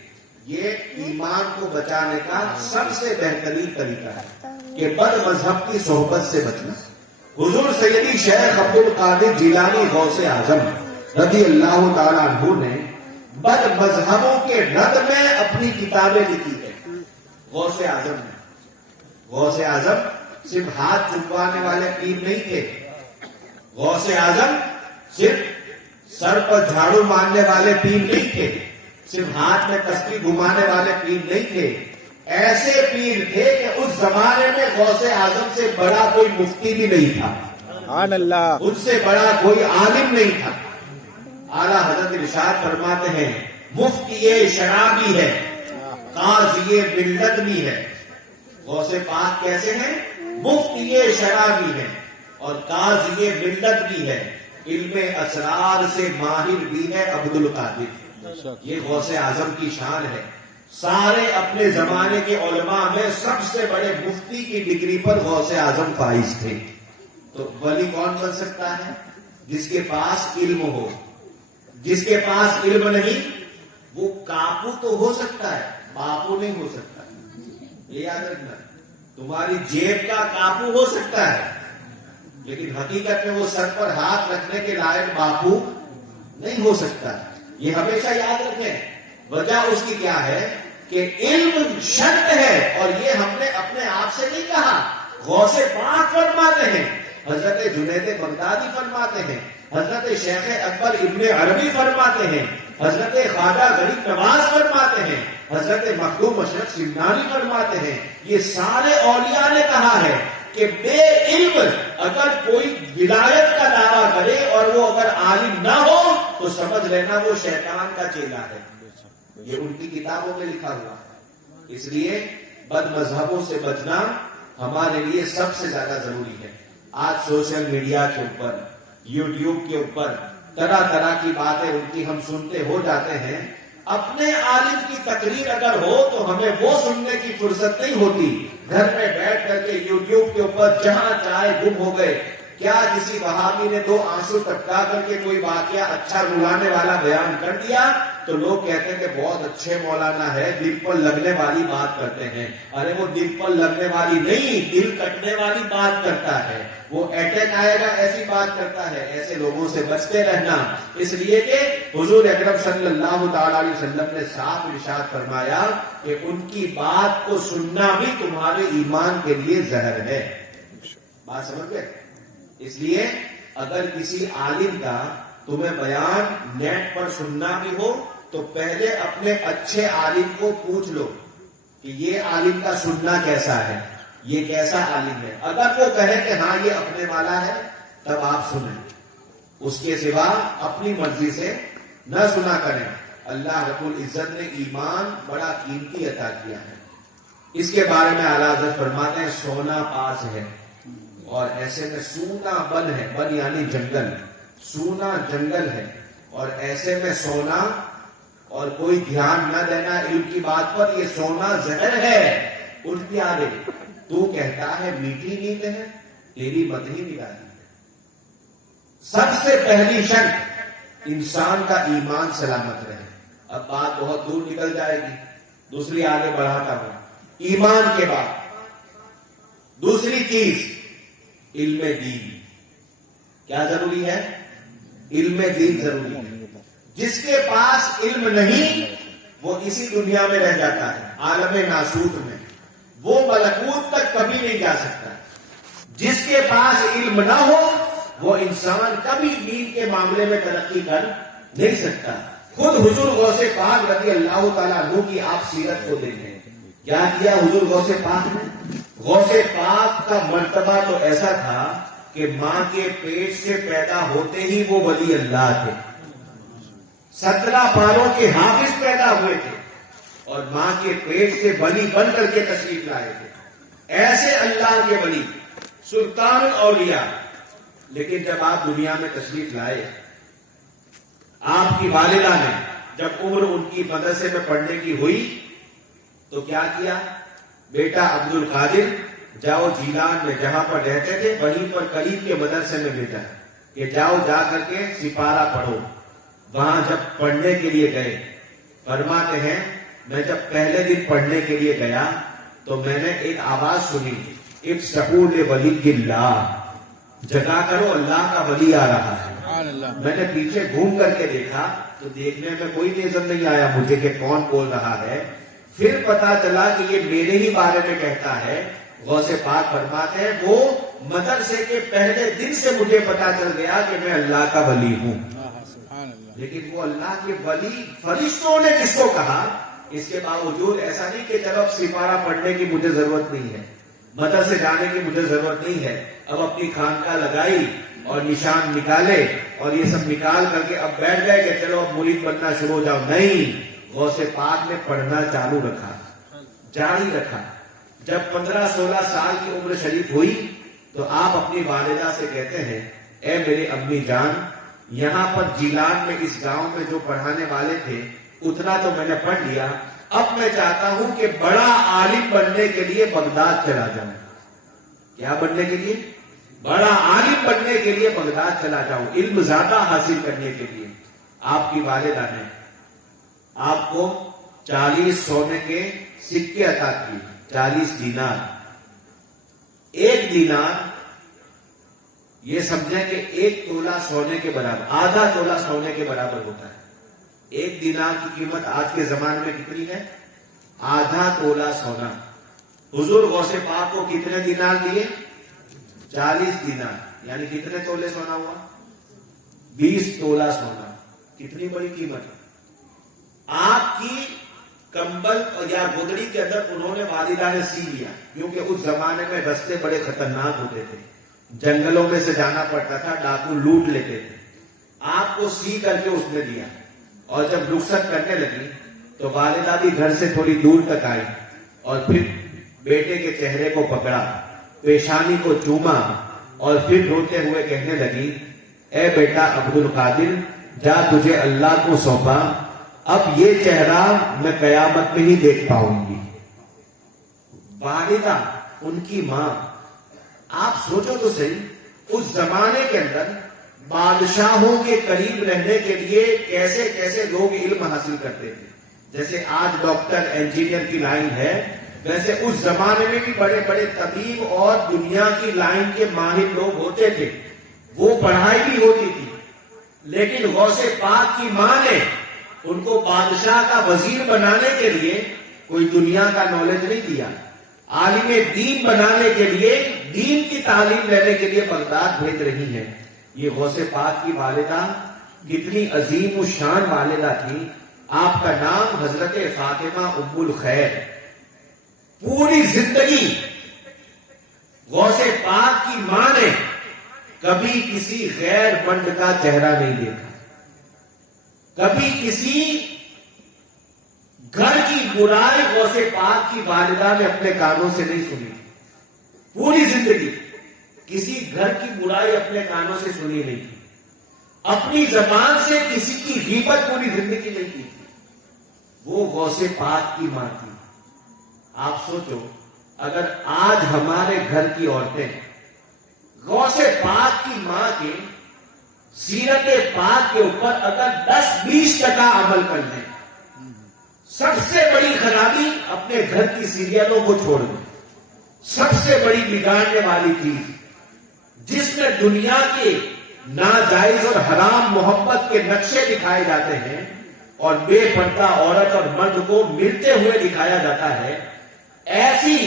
یہ ایمان کو بچانے کا سب سے بہترین طریقہ ہے کہ بد مذہب کی صحبت سے بچنا. حضور سیدی شیخ عبد القادر جیلانی غوث اعظم رضی اللہ تعالیٰ عنہ نے بد مذہبوں کے رد میں اپنی کتابیں لکھی ہیں. غوث اعظم نے، غوث اعظم صرف ہاتھ چموانے والے پیر نہیں تھے. غوث اعظم صرف سر پر جھاڑو مارنے والے پیر نہیں تھے، صرف ہاتھ میں تسبیح گھمانے والے پیر نہیں تھے. ایسے پیر تھے کہ اس زمانے میں غوث اعظم سے بڑا کوئی مفتی بھی نہیں تھا، سبحان اللہ، ان سے بڑا کوئی عالم نہیں تھا. اعلیٰ حضرت ارشاد فرماتے ہیں مفتی شرابی ہے، قاضی ملت بھی ہے. غوث پاک کیسے ہیں؟ مفتی شرابی ہے اور قاضی ملت بھی ہے. علم اسرار سے ماہر بھی ہے عبد القادر. یہ غوث اعظم کی شان ہے. سارے اپنے زمانے کے علماء میں سب سے بڑے مفتی کی ڈگری پر غوث اعظم فائز تھے. تو ولی کون بن سکتا ہے؟ جس کے پاس علم ہو. جس کے پاس علم نہیں وہ کاپو تو ہو سکتا ہے، باپو نہیں ہو سکتا. یہ یاد رکھنا. تمہاری جیب کا کاپو ہو سکتا ہے لیکن حقیقت میں وہ سر پر ہاتھ رکھنے کے لائق باپو نہیں ہو سکتا. یہ ہمیشہ یاد رکھیں. وجہ اس کی کیا ہے کہ علم شرط ہے، اور یہ ہم نے اپنے آپ سے نہیں کہا. غوث پاک فرماتے ہیں، حضرت جنید بغدادی فرماتے ہیں، حضرت شیخ اکبر ابن عربی فرماتے ہیں، حضرت خواجہ غریب نواز فرماتے ہیں، حضرت مخدوم مشرق سمنانی فرماتے ہیں. یہ سارے اولیاء نے کہا ہے کہ بے علم اگر کوئی ولایت کا دعویٰ کرے اور وہ اگر عالم نہ ہو تو سمجھ لینا وہ شیطان کا چیلا ہے. یہ ان کی کتابوں میں لکھا ہوا ہے. اس لیے بد مذہبوں سے بچنا ہمارے لیے سب سے زیادہ ضروری ہے. آج سوشل میڈیا کے اوپر، یوٹیوب کے اوپر طرح طرح کی باتیں ان کی ہم سنتے ہو جاتے ہیں. اپنے عالم کی تقریر اگر ہو تو ہمیں وہ سننے کی فرصت نہیں ہوتی. گھر میں بیٹھ کر کے یوٹیوب کے اوپر جہاں چاہے گم ہو گئے. کیا کسی وہابی نے 2 آنسو ٹپکا کر کے کوئی واقعہ اچھا رلانے والا بیان کر دیا تو لوگ کہتے ہیں کہ بہت اچھے مولانا ہے, دل پر لگنے والی بات کرتے ہیں. ارے وہ دل پر لگنے والی نہیں, دل کٹنے والی بات کرتا ہے. وہ اٹیک آئے گا ایسی بات کرتا ہے. ایسے لوگوں سے بچتے رہنا, اس لیے کہ حضور اکرم صلی اللہ تعالی علیہ وسلم نے صاف ارشاد فرمایا کہ ان کی بات کو سننا بھی تمہارے ایمان کے لیے زہر ہے. بات سمجھ گئے؟ اس لیے اگر کسی عالم کا تمہیں بیان نیٹ پر سننا بھی ہو تو پہلے اپنے اچھے عالم کو پوچھ لو کہ یہ عالم کا سننا کیسا ہے, یہ کیسا عالم ہے. اگر وہ کہے کہ ہاں یہ اپنے والا ہے تب آپ سنیں, اس کے سوا اپنی مرضی سے نہ سنا کریں. اللہ رب العزت نے ایمان بڑا قیمتی عطا کیا ہے. اس کے بارے میں اعلیٰ حضرت فرماتے ہیں سونا پاس ہے اور ایسے میں سونا بن ہے. بن یعنی جنگل, سونا جنگل ہے اور ایسے میں سونا اور کوئی دھیان نہ دینا علم کی بات پر. یہ سونا زہر ہے. اٹھ کے آگے تو کہتا ہے میٹھی نیند ہے, تیری مدہی نرالی ہے. سب سے پہلی شرط انسان کا ایمان سلامت رہے. اب بات بہت دور نکل جائے گی, دوسری آگے بڑھاتا ہوں. ایمان کے بعد دوسری چیز علم دین. کیا ضروری ہے؟ علم دین ضروری ہے. جس کے پاس علم نہیں وہ اسی دنیا میں رہ جاتا ہے, عالم ناسوت میں. وہ ملکوت تک کبھی نہیں جا سکتا. جس کے پاس علم نہ ہو وہ انسان کبھی دین کے معاملے میں ترقی کر نہیں سکتا. خود حضور غوث پاک رضی اللہ تعالیٰ عنہ کی آپ سیرت کو دیکھیں. کیا کیا حضور غوث پاک نے؟ غوث پاک کا مرتبہ تو ایسا تھا کہ ماں کے پیٹ سے پیدا ہوتے ہی وہ ولی اللہ تھے. 17 پاروں کے حافظ پیدا ہوئے تھے اور ماں کے پیٹ سے ولی بن کر کے تشریف لائے تھے. ایسے اللہ کے ولی, سلطان الاولیاء. لیکن جب آپ دنیا میں تشریف لائے, آپ کی والدہ نے جب عمر ان کی مدرسے میں پڑھنے کی ہوئی تو کیا کیا؟ بیٹا عبد القادر جاؤ جیلان میں جہاں پر رہتے تھے وہیں پر قریب کے مدرسے میں بھیجا کہ جاؤ جا کر کے سپارہ پڑھو. وہاں جب پڑھنے کے لیے گئے, فرماتے ہیں میں جب پہلے دن پڑھنے کے لیے گیا تو میں نے ایک آواز سنی, ایک سکول ولی اللہ, جگا کرو اللہ کا ولی آ رہا ہے. میں نے پیچھے گھوم کر کے دیکھا تو دیکھنے میں کوئی نظر نہیں آیا مجھے کہ کون بول رہا ہے. پھر پتا چلا کہ یہ میرے ہی بارے میں کہتا ہے. غوث پاک فرماتے ہیں وہ مدرسے کے پہلے دن سے مجھے پتا چل گیا کہ میں اللہ کا ولی ہوں. لیکن وہ اللہ کے ولی فرشتوں نے کس کو کہا؟ اس کے باوجود ایسا نہیں کہ چلو اب سپارہ پڑھنے کی مجھے ضرورت نہیں ہے, مدرسے جانے کی مجھے ضرورت نہیں ہے, اب اپنی خانقاہ لگائی اور نشان نکالے اور یہ سب نکال کر کے اب بیٹھ گئے کہ چلو اب مرید بننا شروع ہو جاؤ. نہیں, غوث پاک نے پڑھنا چالو رکھا, جاری رکھا. جب 15-16 سال کی عمر شریف ہوئی تو آپ اپنی والدہ سے کہتے ہیں اے میرے امی جان, یہاں پر جیلان میں اس گاؤں میں جو پڑھانے والے تھے اتنا تو میں نے پڑھ لیا, اب میں چاہتا ہوں کہ بڑا عالم بننے کے لیے بغداد چلا جاؤں. کیا بننے کے لیے؟ بڑا عالم بننے کے لیے بغداد چلا جاؤں, علم زیادہ حاصل کرنے کے لیے. آپ کی والدہ نے آپ کو 40 سونے کے سکے عطا کیے, 40 دینار. 1 دینار یہ سمجھیں کہ 1 تولہ سونے کے برابر, آدھا تولہ سونے کے برابر ہوتا ہے. 1 دینار کی قیمت آج کے زمانے میں کتنی ہے؟ آدھا تولہ سونا. حضور غوث پاک کو کتنے دینار دیے؟ 40 دینار. یعنی کتنے تولے سونا ہوا؟ 20 تولہ سونا. کتنی بڑی قیمت. آپ کی کمبل یا گودڑی کے اندر انہوں نے والدہ نے سی لیا, کیونکہ اس زمانے میں رستے بڑے خطرناک ہوتے تھے, جنگلوں میں سے جانا پڑتا تھا, ڈاکو لوٹ لیتے تھے. آپ کو سی کر کے اس نے دیا اور جب رخصت کرنے لگی تو والدہ بھی گھر سے تھوڑی دور تک آئی اور پھر بیٹے کے چہرے کو پکڑا, پیشانی کو چوما اور پھر روتے ہوئے کہنے لگی اے بیٹا عبد القادر جا تجھے اللہ کو سونپا، اب یہ چہرہ میں قیامت میں ہی دیکھ پاؤں گی۔ والدہ ان کی ماں، آپ سوچو تو صحیح اس زمانے کے اندر بادشاہوں کے قریب رہنے کے لیے کیسے کیسے لوگ علم حاصل کرتے تھے۔ جیسے آج ڈاکٹر انجینئر کی لائن ہے، ویسے اس زمانے میں بھی بڑے بڑے طبیب اور دنیا کی لائن کے ماہر لوگ ہوتے تھے، وہ پڑھائی بھی ہوتی تھی، لیکن غوث پاک کی ماں نے ان کو بادشاہ کا وزیر بنانے کے لیے کوئی دنیا کا نالج نہیں دیا، عالم دین بنانے کے لیے، دین کی تعلیم لینے کے لیے بغداد بھیج رہی ہیں۔ یہ غوث پاک کی والدہ کتنی عظیم و شان والدہ تھی۔ آپ کا نام حضرت فاطمہ ام الخیر۔ پوری زندگی غوث پاک کی ماں نے کبھی کسی غیر مرد کا چہرہ نہیں دیکھا، کبھی کسی گھر کی برائی غوث پاک کی والدہ نے اپنے کانوں سے نہیں سنی۔ پوری زندگی کسی گھر کی برائی اپنے کانوں سے سنی نہیں تھی، اپنی زبان سے کسی کی غیبت پوری زندگی نہیں کی تھی۔ وہ غوث پاک کی ماں تھی۔ آپ سوچو اگر آج ہمارے گھر کی عورتیں غوث پاک کی ماں کے سیرت پاک کے اوپر اگر 10-20% عمل کر دیں، سب سے بڑی خرابی اپنے گھر کی سیریلوں کو چھوڑ دیں۔ سب سے بڑی بگاڑنے والی چیز جس میں دنیا کے ناجائز اور حرام محبت کے نقشے دکھائے جاتے ہیں اور بے پردہ عورت اور مرد کو ملتے ہوئے دکھایا جاتا ہے، ایسی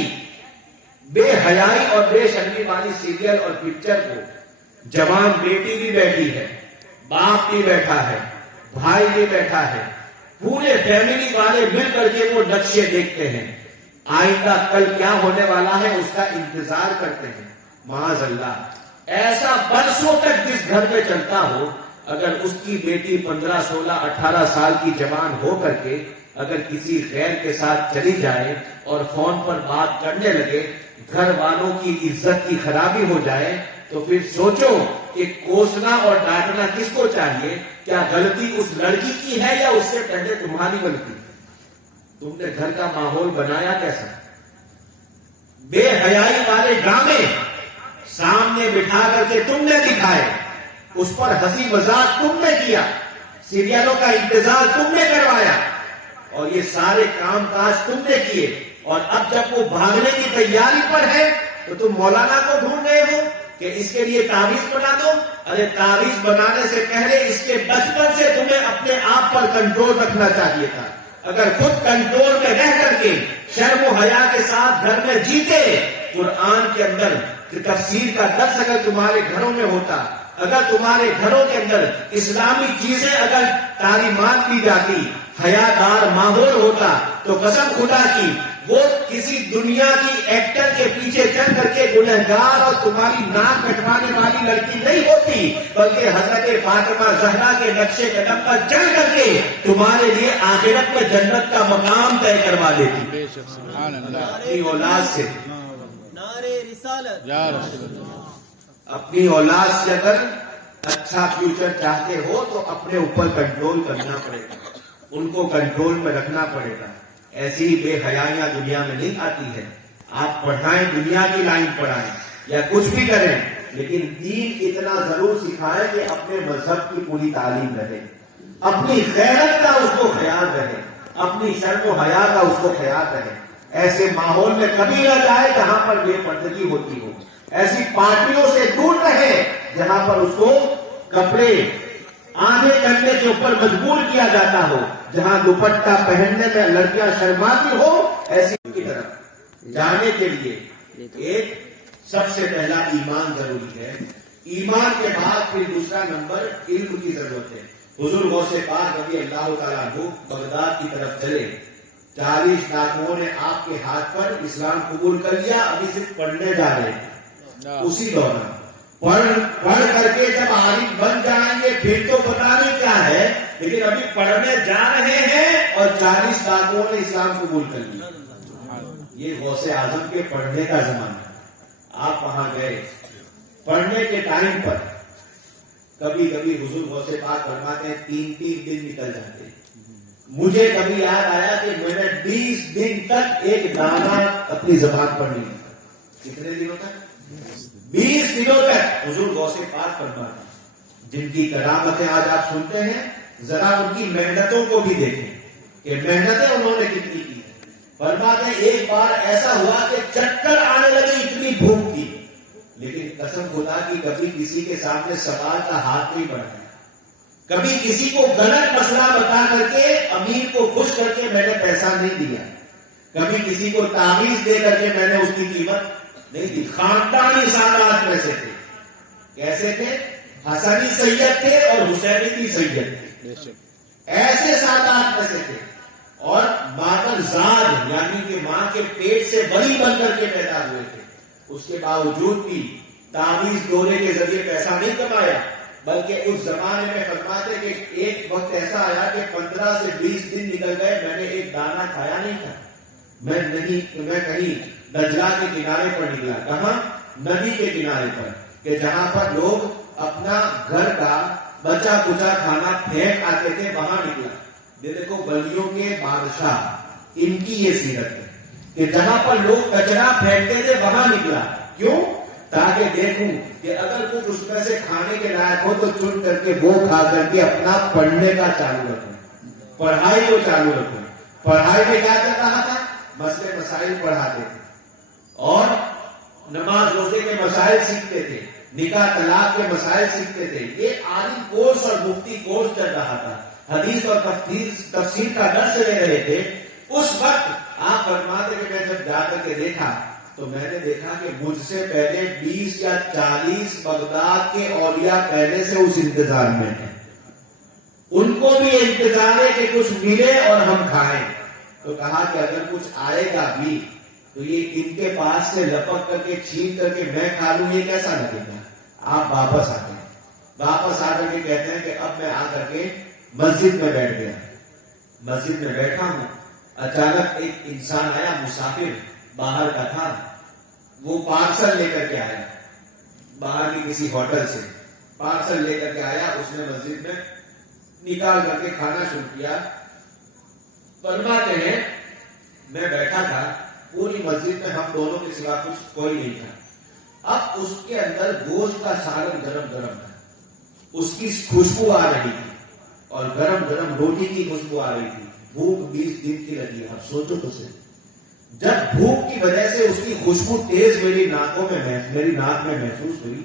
بے حیائی اور بے شرمی والی سیریل اور پکچر کو جوان بیٹی بھی بیٹھی ہے، باپ بھی بیٹھا ہے، بھائی بھی بیٹھا ہے، پورے فیملی والے مل کر کے وہ نقشے دیکھتے ہیں، آئندہ کل کیا ہونے والا ہے اس کا انتظار کرتے ہیں۔ معاذ اللہ ایسا برسوں تک جس گھر میں چلتا ہو، اگر اس کی بیٹی 15, 16, 18 سال کی جوان ہو کر کے اگر کسی غیر کے ساتھ چلی جائے اور فون پر بات کرنے لگے، گھر والوں کی عزت کی خرابی ہو جائے، تو پھر سوچو کہ کوسنا اور ڈانٹنا کس کو چاہیے؟ کیا غلطی اس لڑکی کی ہے یا اس سے پہلے تمہاری غلطی؟ تم نے گھر کا ماحول بنایا کیسا؟ بے حیائی والے ڈرامے سامنے بٹھا کر کے تم نے دکھائے، اس پر ہنسی مذاق تم نے کیا، سیریلوں کا انتظار تم نے کروایا، اور یہ سارے کام کاج تم نے کیے، اور اب جب وہ بھاگنے کی تیاری پر ہے تو تم مولانا کو ڈھونڈ رہے ہو کہ اس کے لیے تعویذ بنا دو۔ ارے تعویذ بنانے سے پہلے اس کے بچپن سے تمہیں اپنے آپ پر کنٹرول رکھنا چاہیے تھا۔ اگر خود کنٹرول میں رہ کر کے شرم و حیا کے ساتھ گھر میں جیتے، قرآن کے اندر تفسیر کا درس اگر تمہارے گھروں میں ہوتا، اگر تمہارے گھروں کے اندر اسلامی چیزیں اگر تعلیمات دی جاتی، حیادار ماحول ہوتا، تو قسم خدا کی وہ کسی دنیا کی ایکٹر کے پیچھے چل کر کے گنہگار اور تمہاری ناک کٹوانے والی لڑکی نہیں ہوتی، بلکہ حضرت فاطمہ زہرا کے نقشے قدم پر چل کر کے تمہارے لیے آخرت میں جنت کا مقام طے کروا دیتی۔ سبحان اللہ، اپنی اولاد سے نعرے رسالت یا رسول اللہ، اپنی اولاد سے اگر اچھا فیوچر چاہتے ہو تو اپنے اوپر کنٹرول کرنا پڑے گا، ان کو کنٹرول میں رکھنا پڑے گا۔ ایسی بے حیائیاں دنیا میں نہیں آتی ہے۔ آپ پڑھائیں، دنیا کی لائن پڑھائیں یا کچھ بھی کریں، لیکن دین اتنا ضرور سکھائیں کہ اپنے مذہب کی پوری تعلیم رہے، اپنی غیرت کا اس کو خیال رہے، اپنی شرم و حیا کا اس کو خیال رہے۔ ایسے ماحول میں کبھی نہ جائے جہاں پر بے پردگی ہوتی ہو، ایسی پارٹیوں سے دور رہے جہاں پر اس کو کپڑے آدھے کرنے کے اوپر مجبور کیا جاتا ہو، جہاں دوپٹہ پہننے میں لڑکیاں شرماتی ہو، ایسی کی طرف جانے کے لیے ایک سب سے پہلا ایمان ضروری ہے۔ ایمان کے بعد پھر دوسرا نمبر علم کی ضرورت ہے۔ حضور غوث پاک رضی اللہ تعالیٰ عنہ بغداد کی طرف چلے، 40 ڈاکوؤں نے آپ کے ہاتھ پر اسلام قبول کر لیا، ابھی صرف پڑھنے جا رہے ہیں۔ اسی دوران پڑھ کر کے جب عالم بن جائیں گے پھر تو پتا نہیں کیا ہے، لیکن ابھی پڑھنے جا رہے ہیں اور 40 ڈاکوؤں نے اسلام قبول کر لیا۔ یہ غوث اعظم کے پڑھنے کا زمانہ ہے۔ آپ وہاں گئے، پڑھنے کے ٹائم پر کبھی کبھی حضور غوث پاک فرماتے ہیں 3 دن نکل جاتے ہیں. مجھے کبھی یاد آیا کہ میں نے 20 دن تک ایک دانہ اپنی زبان پر نہیں رکھا. کتنے دنوں تک؟ 20 دنوں تک. حضور غوث پاک فرماتے ہیں جن کی کرامتیں آج آپ سنتے ہیں، ذرا ان کی محنتوں کو بھی دیکھیں کہ محنتیں انہوں نے کتنی کی. فرماتے ہیں ایک بار ایسا ہوا کہ چکر آنے لگے، اتنی بھوک تھی، لیکن قسم خدا کی کبھی کسی کے سامنے سوال کا ہاتھ نہیں بڑھایا. کبھی کسی کو غلط مسئلہ بتا کر کے امیر کو خوش کر کے میں نے پیسہ نہیں دیا. کبھی کسی کو تعویذ دے کر کے میں نے اس کی قیمت نہیں دی. خاندانی سادات میں سے تھے. کیسے تھے؟ حسنی سید تھے اور حسینی بھی سید تھے. ایسے سادات میں سے تھے. اور مادر زاد یعنی کہ ماں کے پیٹ سے بڑی بن کر کے پیدا ہوئے تھے. اس کے باوجود بھی تعویذ ڈورے کے ذریعے پیسہ نہیں کمایا، بلکہ اس زمانے میں فرماتے کہ ایک وقت ایسا آیا کہ 15 سے 20 دن نکل گئے، میں نے ایک دانہ کھایا نہیں تھا. میں کہیں دجلہ کے کنارے پر نکلا. کہاں؟ ندی کے کنارے پر، کہ جہاں پر لوگ اپنا گھر کا بچا کچا کھانا پھینک آتے تھے، وہاں نکلا. دیکھو بلیوں کے بادشاہ، ان کی یہ سیرت ہے کہ جہاں پر لوگ کچرا پھینکتے تھے وہاں نکلا. کیوں؟ تاکہ دیکھوں کہ اگر کچھ اس میں سے کھانے کے لائق ہو تو چن کر کے وہ کھا کر کے اپنا پڑھنے کا چالو رکھوں، پڑھائی کو چالو رکھوں. پڑھائی میں کیا کر رہا تھا؟ مسئلے مسائل پڑھاتے تھے اور نماز روزے کے مسائل سیکھتے تھے، نکاح طلاق کے مسائل سیکھتے تھے. یہ عالم کورس اور مفتی کورس چل رہا تھا. حدیث اور تفسیر کا درس لے رہے تھے. اس وقت آپ فرماتے کہ میں جب جا کر کے دیکھا تو میں نے دیکھا کہ مجھ سے پہلے 20 یا 40 بغداد کے اولیاء پہلے سے اس انتظار میں ہیں. ان کو بھی انتظار ہے کہ کچھ ملے اور ہم کھائیں. تو کہا کہ اگر کچھ آئے گا بھی تو یہ ان کے پاس سے لپک کر کے چھین کر کے میں کھا لوں، یہ کیسا لگے گا؟ آپ واپس آ گئے. واپس آ کر کے کہتے ہیں کہ اب میں آ کر کے مسجد میں بیٹھ گیا. مسجد میں بیٹھا ہوں، اچانک ایک انسان آیا، مسافر باہر کا تھا. وہ پارسل لے کر کے آیا، باہر کی کسی ہوٹل سے پارسل لے کر کے آیا. اس نے مسجد میں نکال کر کے کھانا شروع کیا. فرماتے ہیں میں بیٹھا تھا، پوری مسجد میں ہم دونوں کے سوا کچھ کوئی نہیں تھا. اب اس کے اندر گوشت کا سالن گرم گرم تھا، اس کی خوشبو آ رہی تھی اور گرم گرم روٹی کی خوشبو آ رہی تھی. بھوک 20 دن کی لگی. اب سوچو تو صحیح، جب بھوک کی وجہ سے اس کی خوشبو تیز میری ناک میں محسوس ہوئی.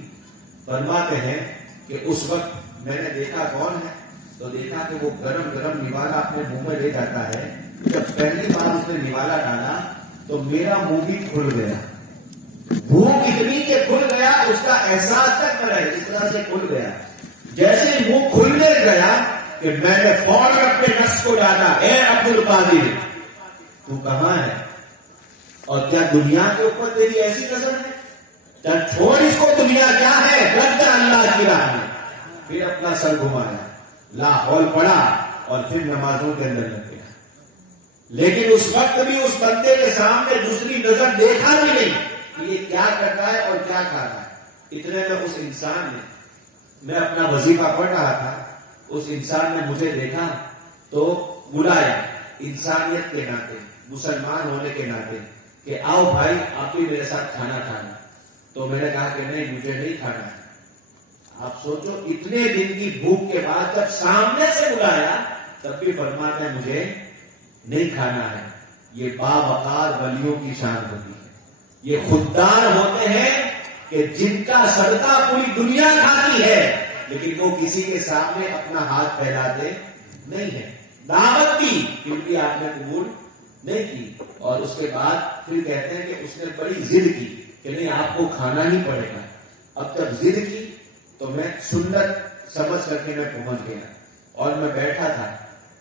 فرماتے ہیں کہ اس وقت میں نے دیکھا کون ہے، تو دیکھا کہ وہ گرم گرم نوالا اپنے منہ میں لے جاتا ہے. جب پہلی بار اس نے نوالا ڈالا تو میرا منہ بھی کھل گیا. بھوک اتنی کہ کھل گیا، اس کا احساس تک نہ رہے، اس طرح سے کھل گیا. جیسے منہ کھلنے گیا کہ میں نے فوراً اپنے نفس کو ڈالا، اے عبد القادر تو کہاں ہے؟ اور کیا دنیا کے اوپر تیری ایسی نظر ہے؟ چل چھوڑ اس کو، دنیا کیا ہے، لگ جا اللہ کی راہ میں. پھر اپنا سر گھمایا، لاہور پڑا اور پھر نمازوں کے اندر لگ گیا. لیکن اس وقت بھی اس بندے کے سامنے دوسری نظر دیکھا بھی نہیں کہ یہ کیا کر رہا ہے اور کیا کھا رہا ہے. اتنے میں اس انسان نے، میں اپنا وظیفہ پڑھ رہا تھا، اس انسان نے مجھے دیکھا تو بلایا انسانیت کے ناطے، مسلمان ہونے کے ناطے کہ آؤ بھائی آپ بھی میرے ساتھ کھانا کھانا. تو میں نے کہا کہ نہیں، مجھے نہیں کھانا ہے. آپ سوچو اتنے دن کی بھوک کے بعد جب سامنے سے بلایا تب بھی فرماتا ہے مجھے نہیں کھانا ہے. یہ باوقار ولیوں کی شان ہوتی ہے. یہ خوددار ہوتے ہیں کہ جن کا صدقہ پوری دنیا کھاتی ہے لیکن وہ کسی کے سامنے اپنا ہاتھ پھیلاتے نہیں ہے. دعوت دی پھر بھی آپ نے قبول نہیں کی. اور اس کے بعد پھر کہتے ہیں کہ اس نے بڑی ضد کی کہ نہیں آپ کو کھانا ہی پڑے گا. اب جب ضد کی تو میں سنت سمجھ کر کے میں پہنچ گیا اور میں بیٹھا تھا،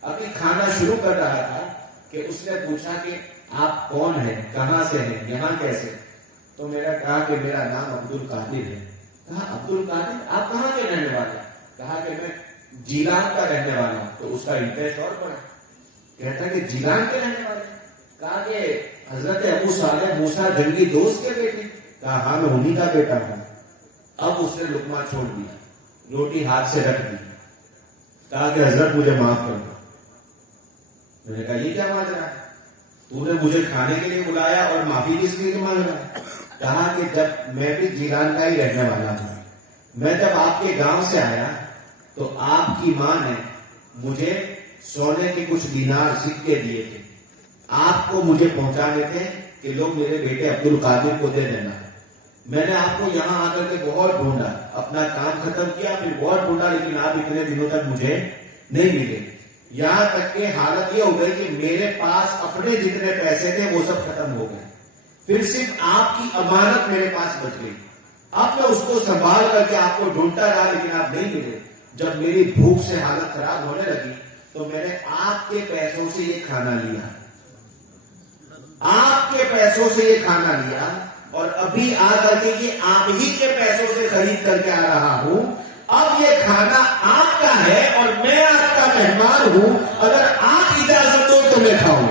ابھی کھانا شروع کر رہا تھا کہ اس نے پوچھا کہ آپ کون ہیں، کہاں سے ہیں، یہاں کیسے؟ تو میں نے کہا کہ میرا نام عبد القادر ہے. کہا عبد القادر آپ کہاں کے رہنے والے؟ کہا کہ میں جیلان کا رہنے والا ہوں. تو اس کا انٹرسٹ اور بڑا، کہتا کہ جیلان کے رہنے والے. کہا کہ حضرت ابو صالح موسیٰ جنگی دوست کے بیٹے؟ کہا ہاں میں انہی کا بیٹا ہوں. اب اس نے لقمہ چھوڑ دیا، روٹی ہاتھ سے رکھ دی, کہا کہ حضرت مجھے معاف کر دو. میں نے کہا یہ کیا مانگ رہا ہے, تو نے مجھے کھانے کے لیے بلایا اور معافی کس لیے مانگ رہا ہے؟ کہا کہ جب میں بھی جیلان کا ہی رہنے والا ہوں, میں جب آپ کے گاؤں سے آیا تو آپ کی ماں نے مجھے سونے کے کچھ دینار سکے دیے تھے, آپ کو مجھے پہنچانے تھے کہ لوگ میرے بیٹے عبد القادر کو دے دینا. میں نے آپ کو یہاں آ کر کے بہت ڈھونڈا, اپنا کام ختم کیا, پھر بہت ڈھونڈا, لیکن آپ اتنے دنوں تک مجھے نہیں ملے. یہاں تک کہ حالت یہ ہو گئی کہ میرے پاس اپنے جتنے پیسے تھے وہ سب ختم ہو گئے, پھر صرف آپ کی امانت میرے پاس بچ گئی. اب میں اس کو سنبھال کر کے آپ کو ڈھونڈتا رہا, لیکن آپ نہیں ملے. جب میری بھوک سے حالت خراب ہونے لگی تو میں نے آپ کے پیسوں سے یہ کھانا لیا, آپ کے پیسوں سے یہ کھانا لیا, اور ابھی آ کر کے یہ آپ ہی کے پیسوں سے خرید کر کے آ رہا ہوں. اب یہ کھانا آپ کا ہے اور میں آپ کا مہمان ہوں, اگر آپ اجازت دو تو میں کھاؤں.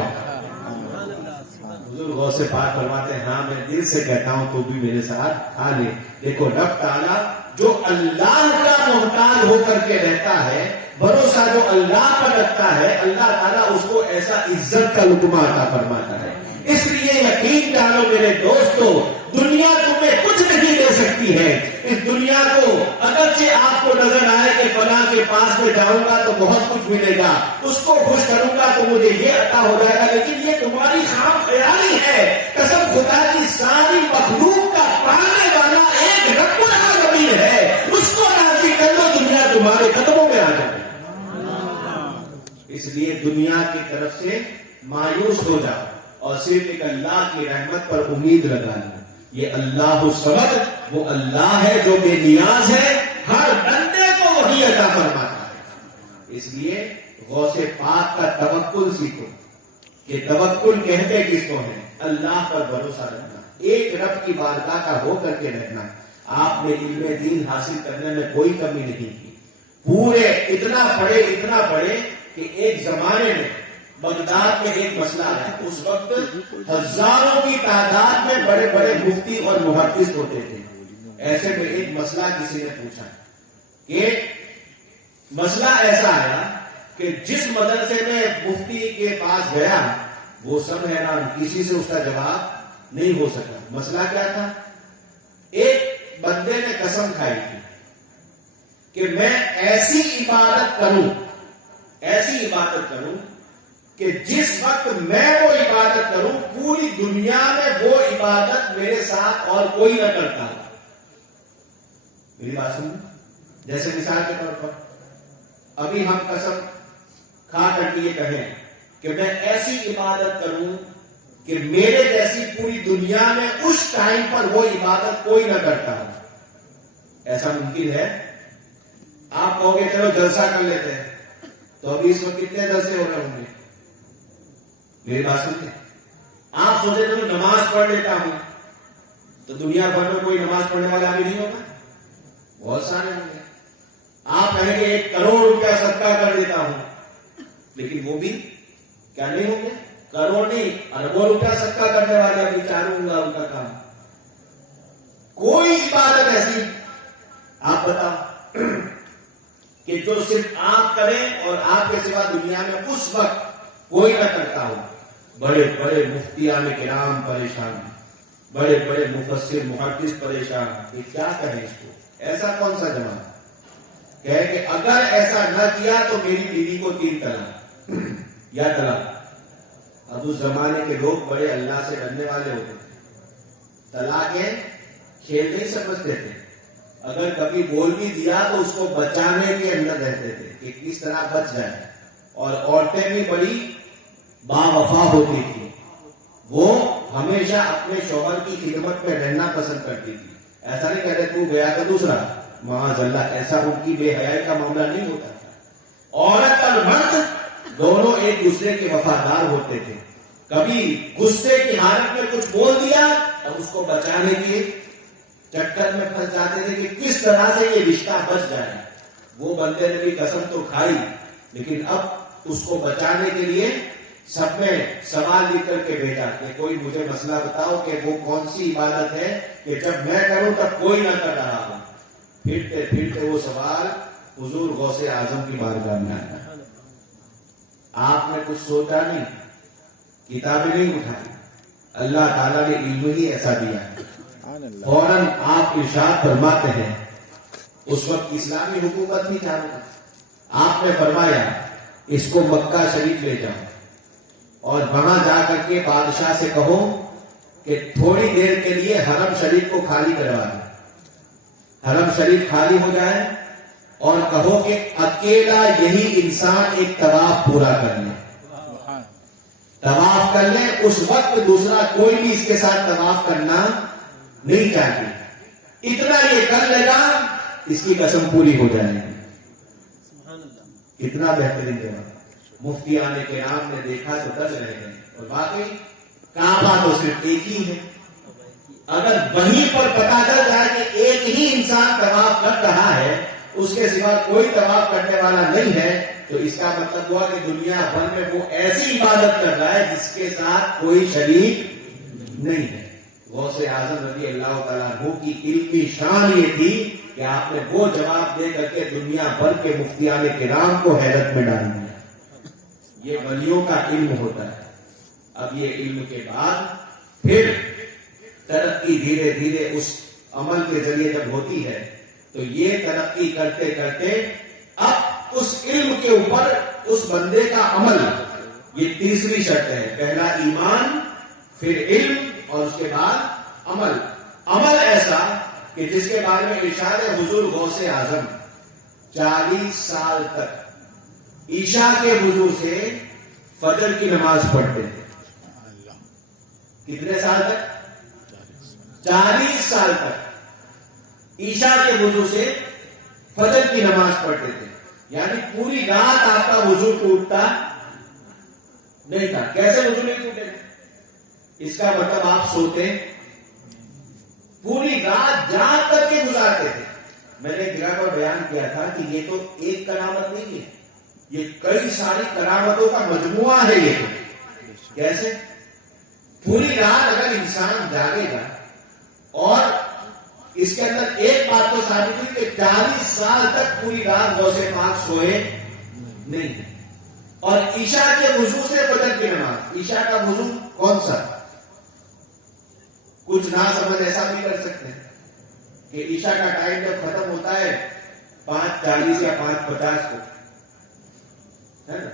غوث سے پاک فرماتے ہیں ہاں میں دل سے کہتا ہوں تو بھی میرے ساتھ کھا لے. دیکھو رب تعالیٰ جو اللہ کا محتاج ہو کر کے رہتا ہے, بھروسہ جو اللہ پر رکھتا ہے, اللہ تعالیٰ اس کو ایسا عزت کا لقمہ عطا فرماتا ہے. اس لیے یقین ڈالو میرے دوستو, دنیا تمہیں کچھ نہیں دے سکتی ہے. اس دنیا کو اگرچہ آپ کو نظر آئے کہ فلاں کے پاس میں جاؤں گا تو بہت کچھ ملے گا, اس کو خوش کروں گا تو مجھے یہ عطا ہو جائے گا, لیکن یہ تمہاری خام خیالی ہے. قسم خدا کی ساری مخلوق کا پانے والا ایک رب العالمین ہے, اس کو راضی کر لو, دنیا تمہارے قدموں میں آ جائے. اس لیے دنیا کی طرف سے مایوس ہو جاؤ اور صرف ایک اللہ کی رحمت پر امید لگا لو. یہ اللہ الصمد, وہ اللہ ہے جو بے نیاز ہے, ہر بندے کو وہی عطا فرماتا ہے. اس لیے غوث پاک کا توکل سیکھو, کہ توکل کہتے کس کو ہے, اللہ پر بھروسہ رکھنا, ایک رب کی بارگاہ کا ہو کر کے رہنا. آپ نے علم دین حاصل کرنے میں کوئی کمی نہیں کی, پورے اتنا پڑھے کہ ایک زمانے میں بغداد میں ایک مسئلہ ہے. اس وقت ہزاروں کی تعداد میں بڑے بڑے مفتی اور محدث ہوتے تھے. ایسے میں ایک مسئلہ کسی نے پوچھا کہ مسئلہ ایسا آیا کہ جس مدرسے میں مفتی کے پاس گیا وہ سب حیران, کسی سے اس کا جواب نہیں ہو سکا. مسئلہ کیا تھا؟ ایک بندے نے قسم کھائی تھی کہ میں ایسی عبادت کروں کہ جس وقت میں وہ عبادت کروں پوری دنیا میں وہ عبادت میرے ساتھ اور کوئی نہ کرتا. میری بات سنو, جیسے مثال کے طور پر ابھی ہم قسم کھا کر کے یہ کہیں کہ میں ایسی عبادت کروں کہ میرے جیسی پوری دنیا میں اس ٹائم پر وہ عبادت کوئی نہ کرتا ہو. ایسا ممکن ہے؟ آپ کہو گے چلو جلسہ کر لیتے ہیں, تو ابھی اس وقت کتنے جلسے ہو رہے ہوں گے؟ میری بات سنتے, آپ سوچے تو نماز پڑھ لیتا ہوں تو دنیا بھر میں کوئی نماز پڑھنے والا بھی نہیں ہوگا, بہت سارے ہوں گے. آپ کہیں گے 1 کروڑ روپیہ صدقہ کر دیتا ہوں, لیکن وہ بھی کیا نہیں ہوں گے, کروڑ نہیں اربوں روپیہ صدقہ کرنے والے ابھی چاروں ہوں گا ان کا کام. کوئی عبادت ایسی آپ بتاؤ کہ جو صرف آپ کریں اور آپ کے سوا دنیا میں اس وقت کوئی نہ کرتا ہو. بڑے بڑے مفتیان کرام پریشان, بڑے بڑے مفسر محدث پریشان, یہ کیا کہیں اس کو, ایسا کون سا جماعت کہے کہ اگر ایسا نہ کیا تو میری بیوی کو 3 طلاق یا طلاق. اب اس زمانے کے لوگ بڑے اللہ سے ڈرنے والے ہوتے تھے, طلاقیں کھیل نہیں سمجھتے تھے. اگر کبھی بول بھی دیا تو اس کو بچانے کے اندر رہتے تھے کہ کس طرح بچ جائے. اور عورتیں بھی بڑی با وفا ہوتی تھی, وہ ہمیشہ اپنے شوہر کی خدمت میں رہنا پسند کرتی تھی. ایسا نہیں کہتے تو گیا تو دوسرا, معاذ اللہ, ایسا ان کی بے حیائی کا معاملہ نہیں ہوتا تھا. عورت اور مرد دونوں ایک دوسرے کے وفادار ہوتے تھے. کبھی غصے کی حالت میں کچھ بول دیا اب اس کو بچانے کے چکر میں پھنس جاتے تھے کہ کس طرح سے یہ رشتہ بچ جائے. وہ بندے نے بھی قسم تو کھائی, لیکن اب اس کو بچانے کے لیے سب نے سوال لکھ کر کے بھیجا کہ کوئی مجھے مسئلہ بتاؤ کہ وہ کون سی عبادت ہے کہ جب میں کروں تب کوئی نہ کر رہا ہو. پھرتے پھرتے وہ سوال حضور غوث اعظم کی بارگاہ میں آیا. آپ نے کچھ سوچا نہیں, کتابیں نہیں اٹھائی, اللہ تعالیٰ نے علم ہی ایسا دیا ہے. فوراً آپ ارشاد فرماتے ہیں, اس وقت اسلامی حکومت نہیں چالو تھا, آپ نے فرمایا اس کو مکہ شریف لے جاؤ اور وہاں جا کر کے بادشاہ سے کہو کہ تھوڑی دیر کے لیے حرم شریف کو خالی کروا دیں. حرم شریف خالی ہو جائے اور کہو کہ اکیلا یہی انسان ایک طواف پورا کر لے, طواف کر لے. اس وقت دوسرا کوئی بھی اس کے ساتھ طواف کرنا نہیں چاہیے. اتنا یہ کر لے گا, اس کی قسم پوری ہو جائے گی. کتنا بہترین جواب. مفتیان کرام نے دیکھا تو دل رہے ہیں, اور واقعی کعبہ تو صرف ایک ہی ہے. اگر وہیں پر پتا چل جائے کہ ایک ہی انسان طواف کر رہا ہے, اس کے سوا کوئی طواف کرنے والا نہیں ہے, تو اس کا مطلب ہوا کہ دنیا بھر میں وہ ایسی عبادت کر رہا ہے جس کے ساتھ کوئی شریک نہیں ہے. غوث اعظم رضی اللہ تعالیٰ عنہ کی علمی شان یہ تھی کہ آپ نے وہ جواب دے کر کے دنیا بھر کے مفتیان کرام کو حیرت میں ڈال دیا. یہ ولیوں کا علم ہوتا ہے. اب یہ علم کے بعد پھر ترقی دھیرے دھیرے اس عمل کے ذریعے جب ہوتی ہے, تو یہ ترقی کرتے کرتے اب اس علم کے اوپر اس بندے کا عمل, یہ تیسری شرط ہے. پہلا ایمان, پھر علم, اور اس کے بعد عمل. عمل ایسا کہ جس کے بارے میں ارشاد حضور غوث اعظم 40 سال تک عشاء کے وضو سے فجر کی نماز پڑھتے تھے. کتنے سال تک؟ 40 سال تک عشاء کے وضو سے فجر کی نماز پڑھتے تھے. یعنی پوری رات آپ کا وضو ٹوٹتا نہیں تھا. کیسے وضو نہیں ٹوٹے گا؟ اس کا مطلب آپ سوتے, پوری رات جاگ کر کے گزارتے تھے. میں نے ایک جگہ پر بیان کیا تھا کہ یہ تو ایک کرامت نہیں ہے, یہ کئی ساری کرامتوں کا مجموعہ ہے. یہ تو کیسے؟ پوری رات اگر انسان جاگے گا, اور اس کے اندر ایک بات تو ثابت ہوئی کہ 40 سال تک پوری رات غوث پاک سوئے نہیں ہے. اور عشاء کے وضو سے فجر کی نماز. عشاء کا وضو کون سا؟ کچھ نہ سمجھ ایسا بھی کر سکتے ہیں کہ عشاء کا ٹائم جب ختم ہوتا ہے 5:40 یا 5:50 کو, ہے نا,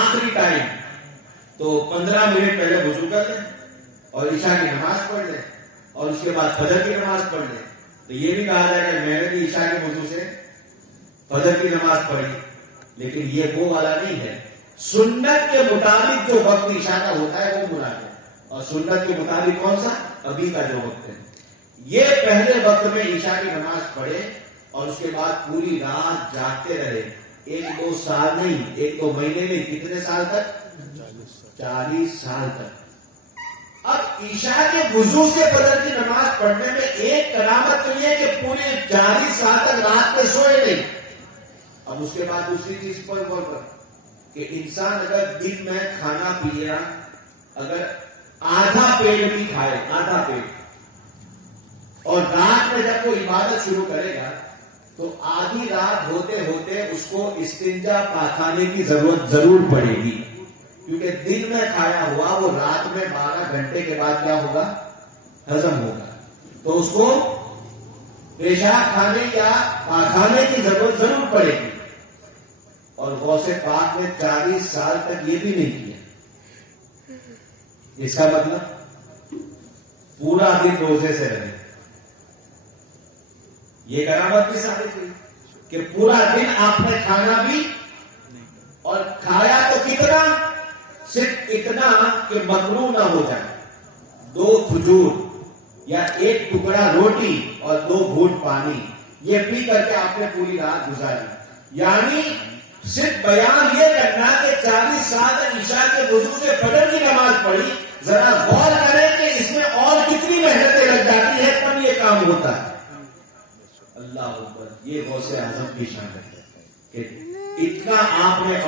آخری ٹائم, تو 15 منٹ پہلے وضو کر لیں اور عشاء کی نماز پڑھ لیں, اور اس کے بعد فجر کی نماز پڑھ لیں. تو یہ بھی کہا جائے کہ میں نے بھی عشاء کے وضو سے فجر کی نماز پڑھی. لیکن یہ وہ والا نہیں ہے. سنت کے مطابق جو وقت عشاء کا ہوتا ہے وہ مراد ہے, اور سنت کے مطابق کون سا؟ ابھی کا جو وقت ہے. یہ پہلے وقت میں عشاء کی نماز پڑھے اور اس کے بعد پوری رات جاگتے رہے. 1-2 سال نہیں, 1-2 مہینے نہیں, کتنے سال تک؟ 40 سال تک. اب عشاء کے وضو سے فجر کی نماز پڑھنے میں ایک کرامت تو یہ کہ پورے 40 سال تک رات میں سوئے نہیں. اب اس کے بعد دوسری چیز پر غور کر کہ انسان اگر دن میں کھانا پیا, اگر آدھا پیٹ بھی کھائے, آدھا پیٹ, اور رات میں جب وہ عبادت شروع کرے گا تو آدھی رات ہوتے ہوتے اس کو استنجا پاخانے کی ضرورت ضرور پڑے گی, کیونکہ دن میں کھایا ہوا وہ رات میں 12 گھنٹے کے بعد کیا ہوگا؟ ہضم ہوگا. تو اس کو پیشاب کھانے یا پاخانے کی ضرورت ضرور پڑے گی. اور غوث پاک نے 40 سال تک یہ بھی نہیں کیا. اس کا مطلب پورا دن روزے سے رہے. یہ کرامت بھی ثابت ہوئی کہ پورا دن آپ نے کھانا بھی, اور کھایا تو کتنا؟ صرف اتنا کہ مکروہ نہ ہو جائے. 2 کھجور یا 1 ٹکڑا روٹی اور 2 گھونٹ پانی, یہ پی کر کے آپ نے پوری رات گزاری. یعنی صرف بیان یہ کرنا کہ 40 سال تک عشاء کے وضو سے فجر کی نماز پڑھی. ذرا غور کریں کہ اس میں اور کتنی محنتیں لگ جاتی ہے تب یہ کام ہوتا ہے. اللہ اکبر. یہ غوث اعظم کی شان ہے کہ اتنا آپ نے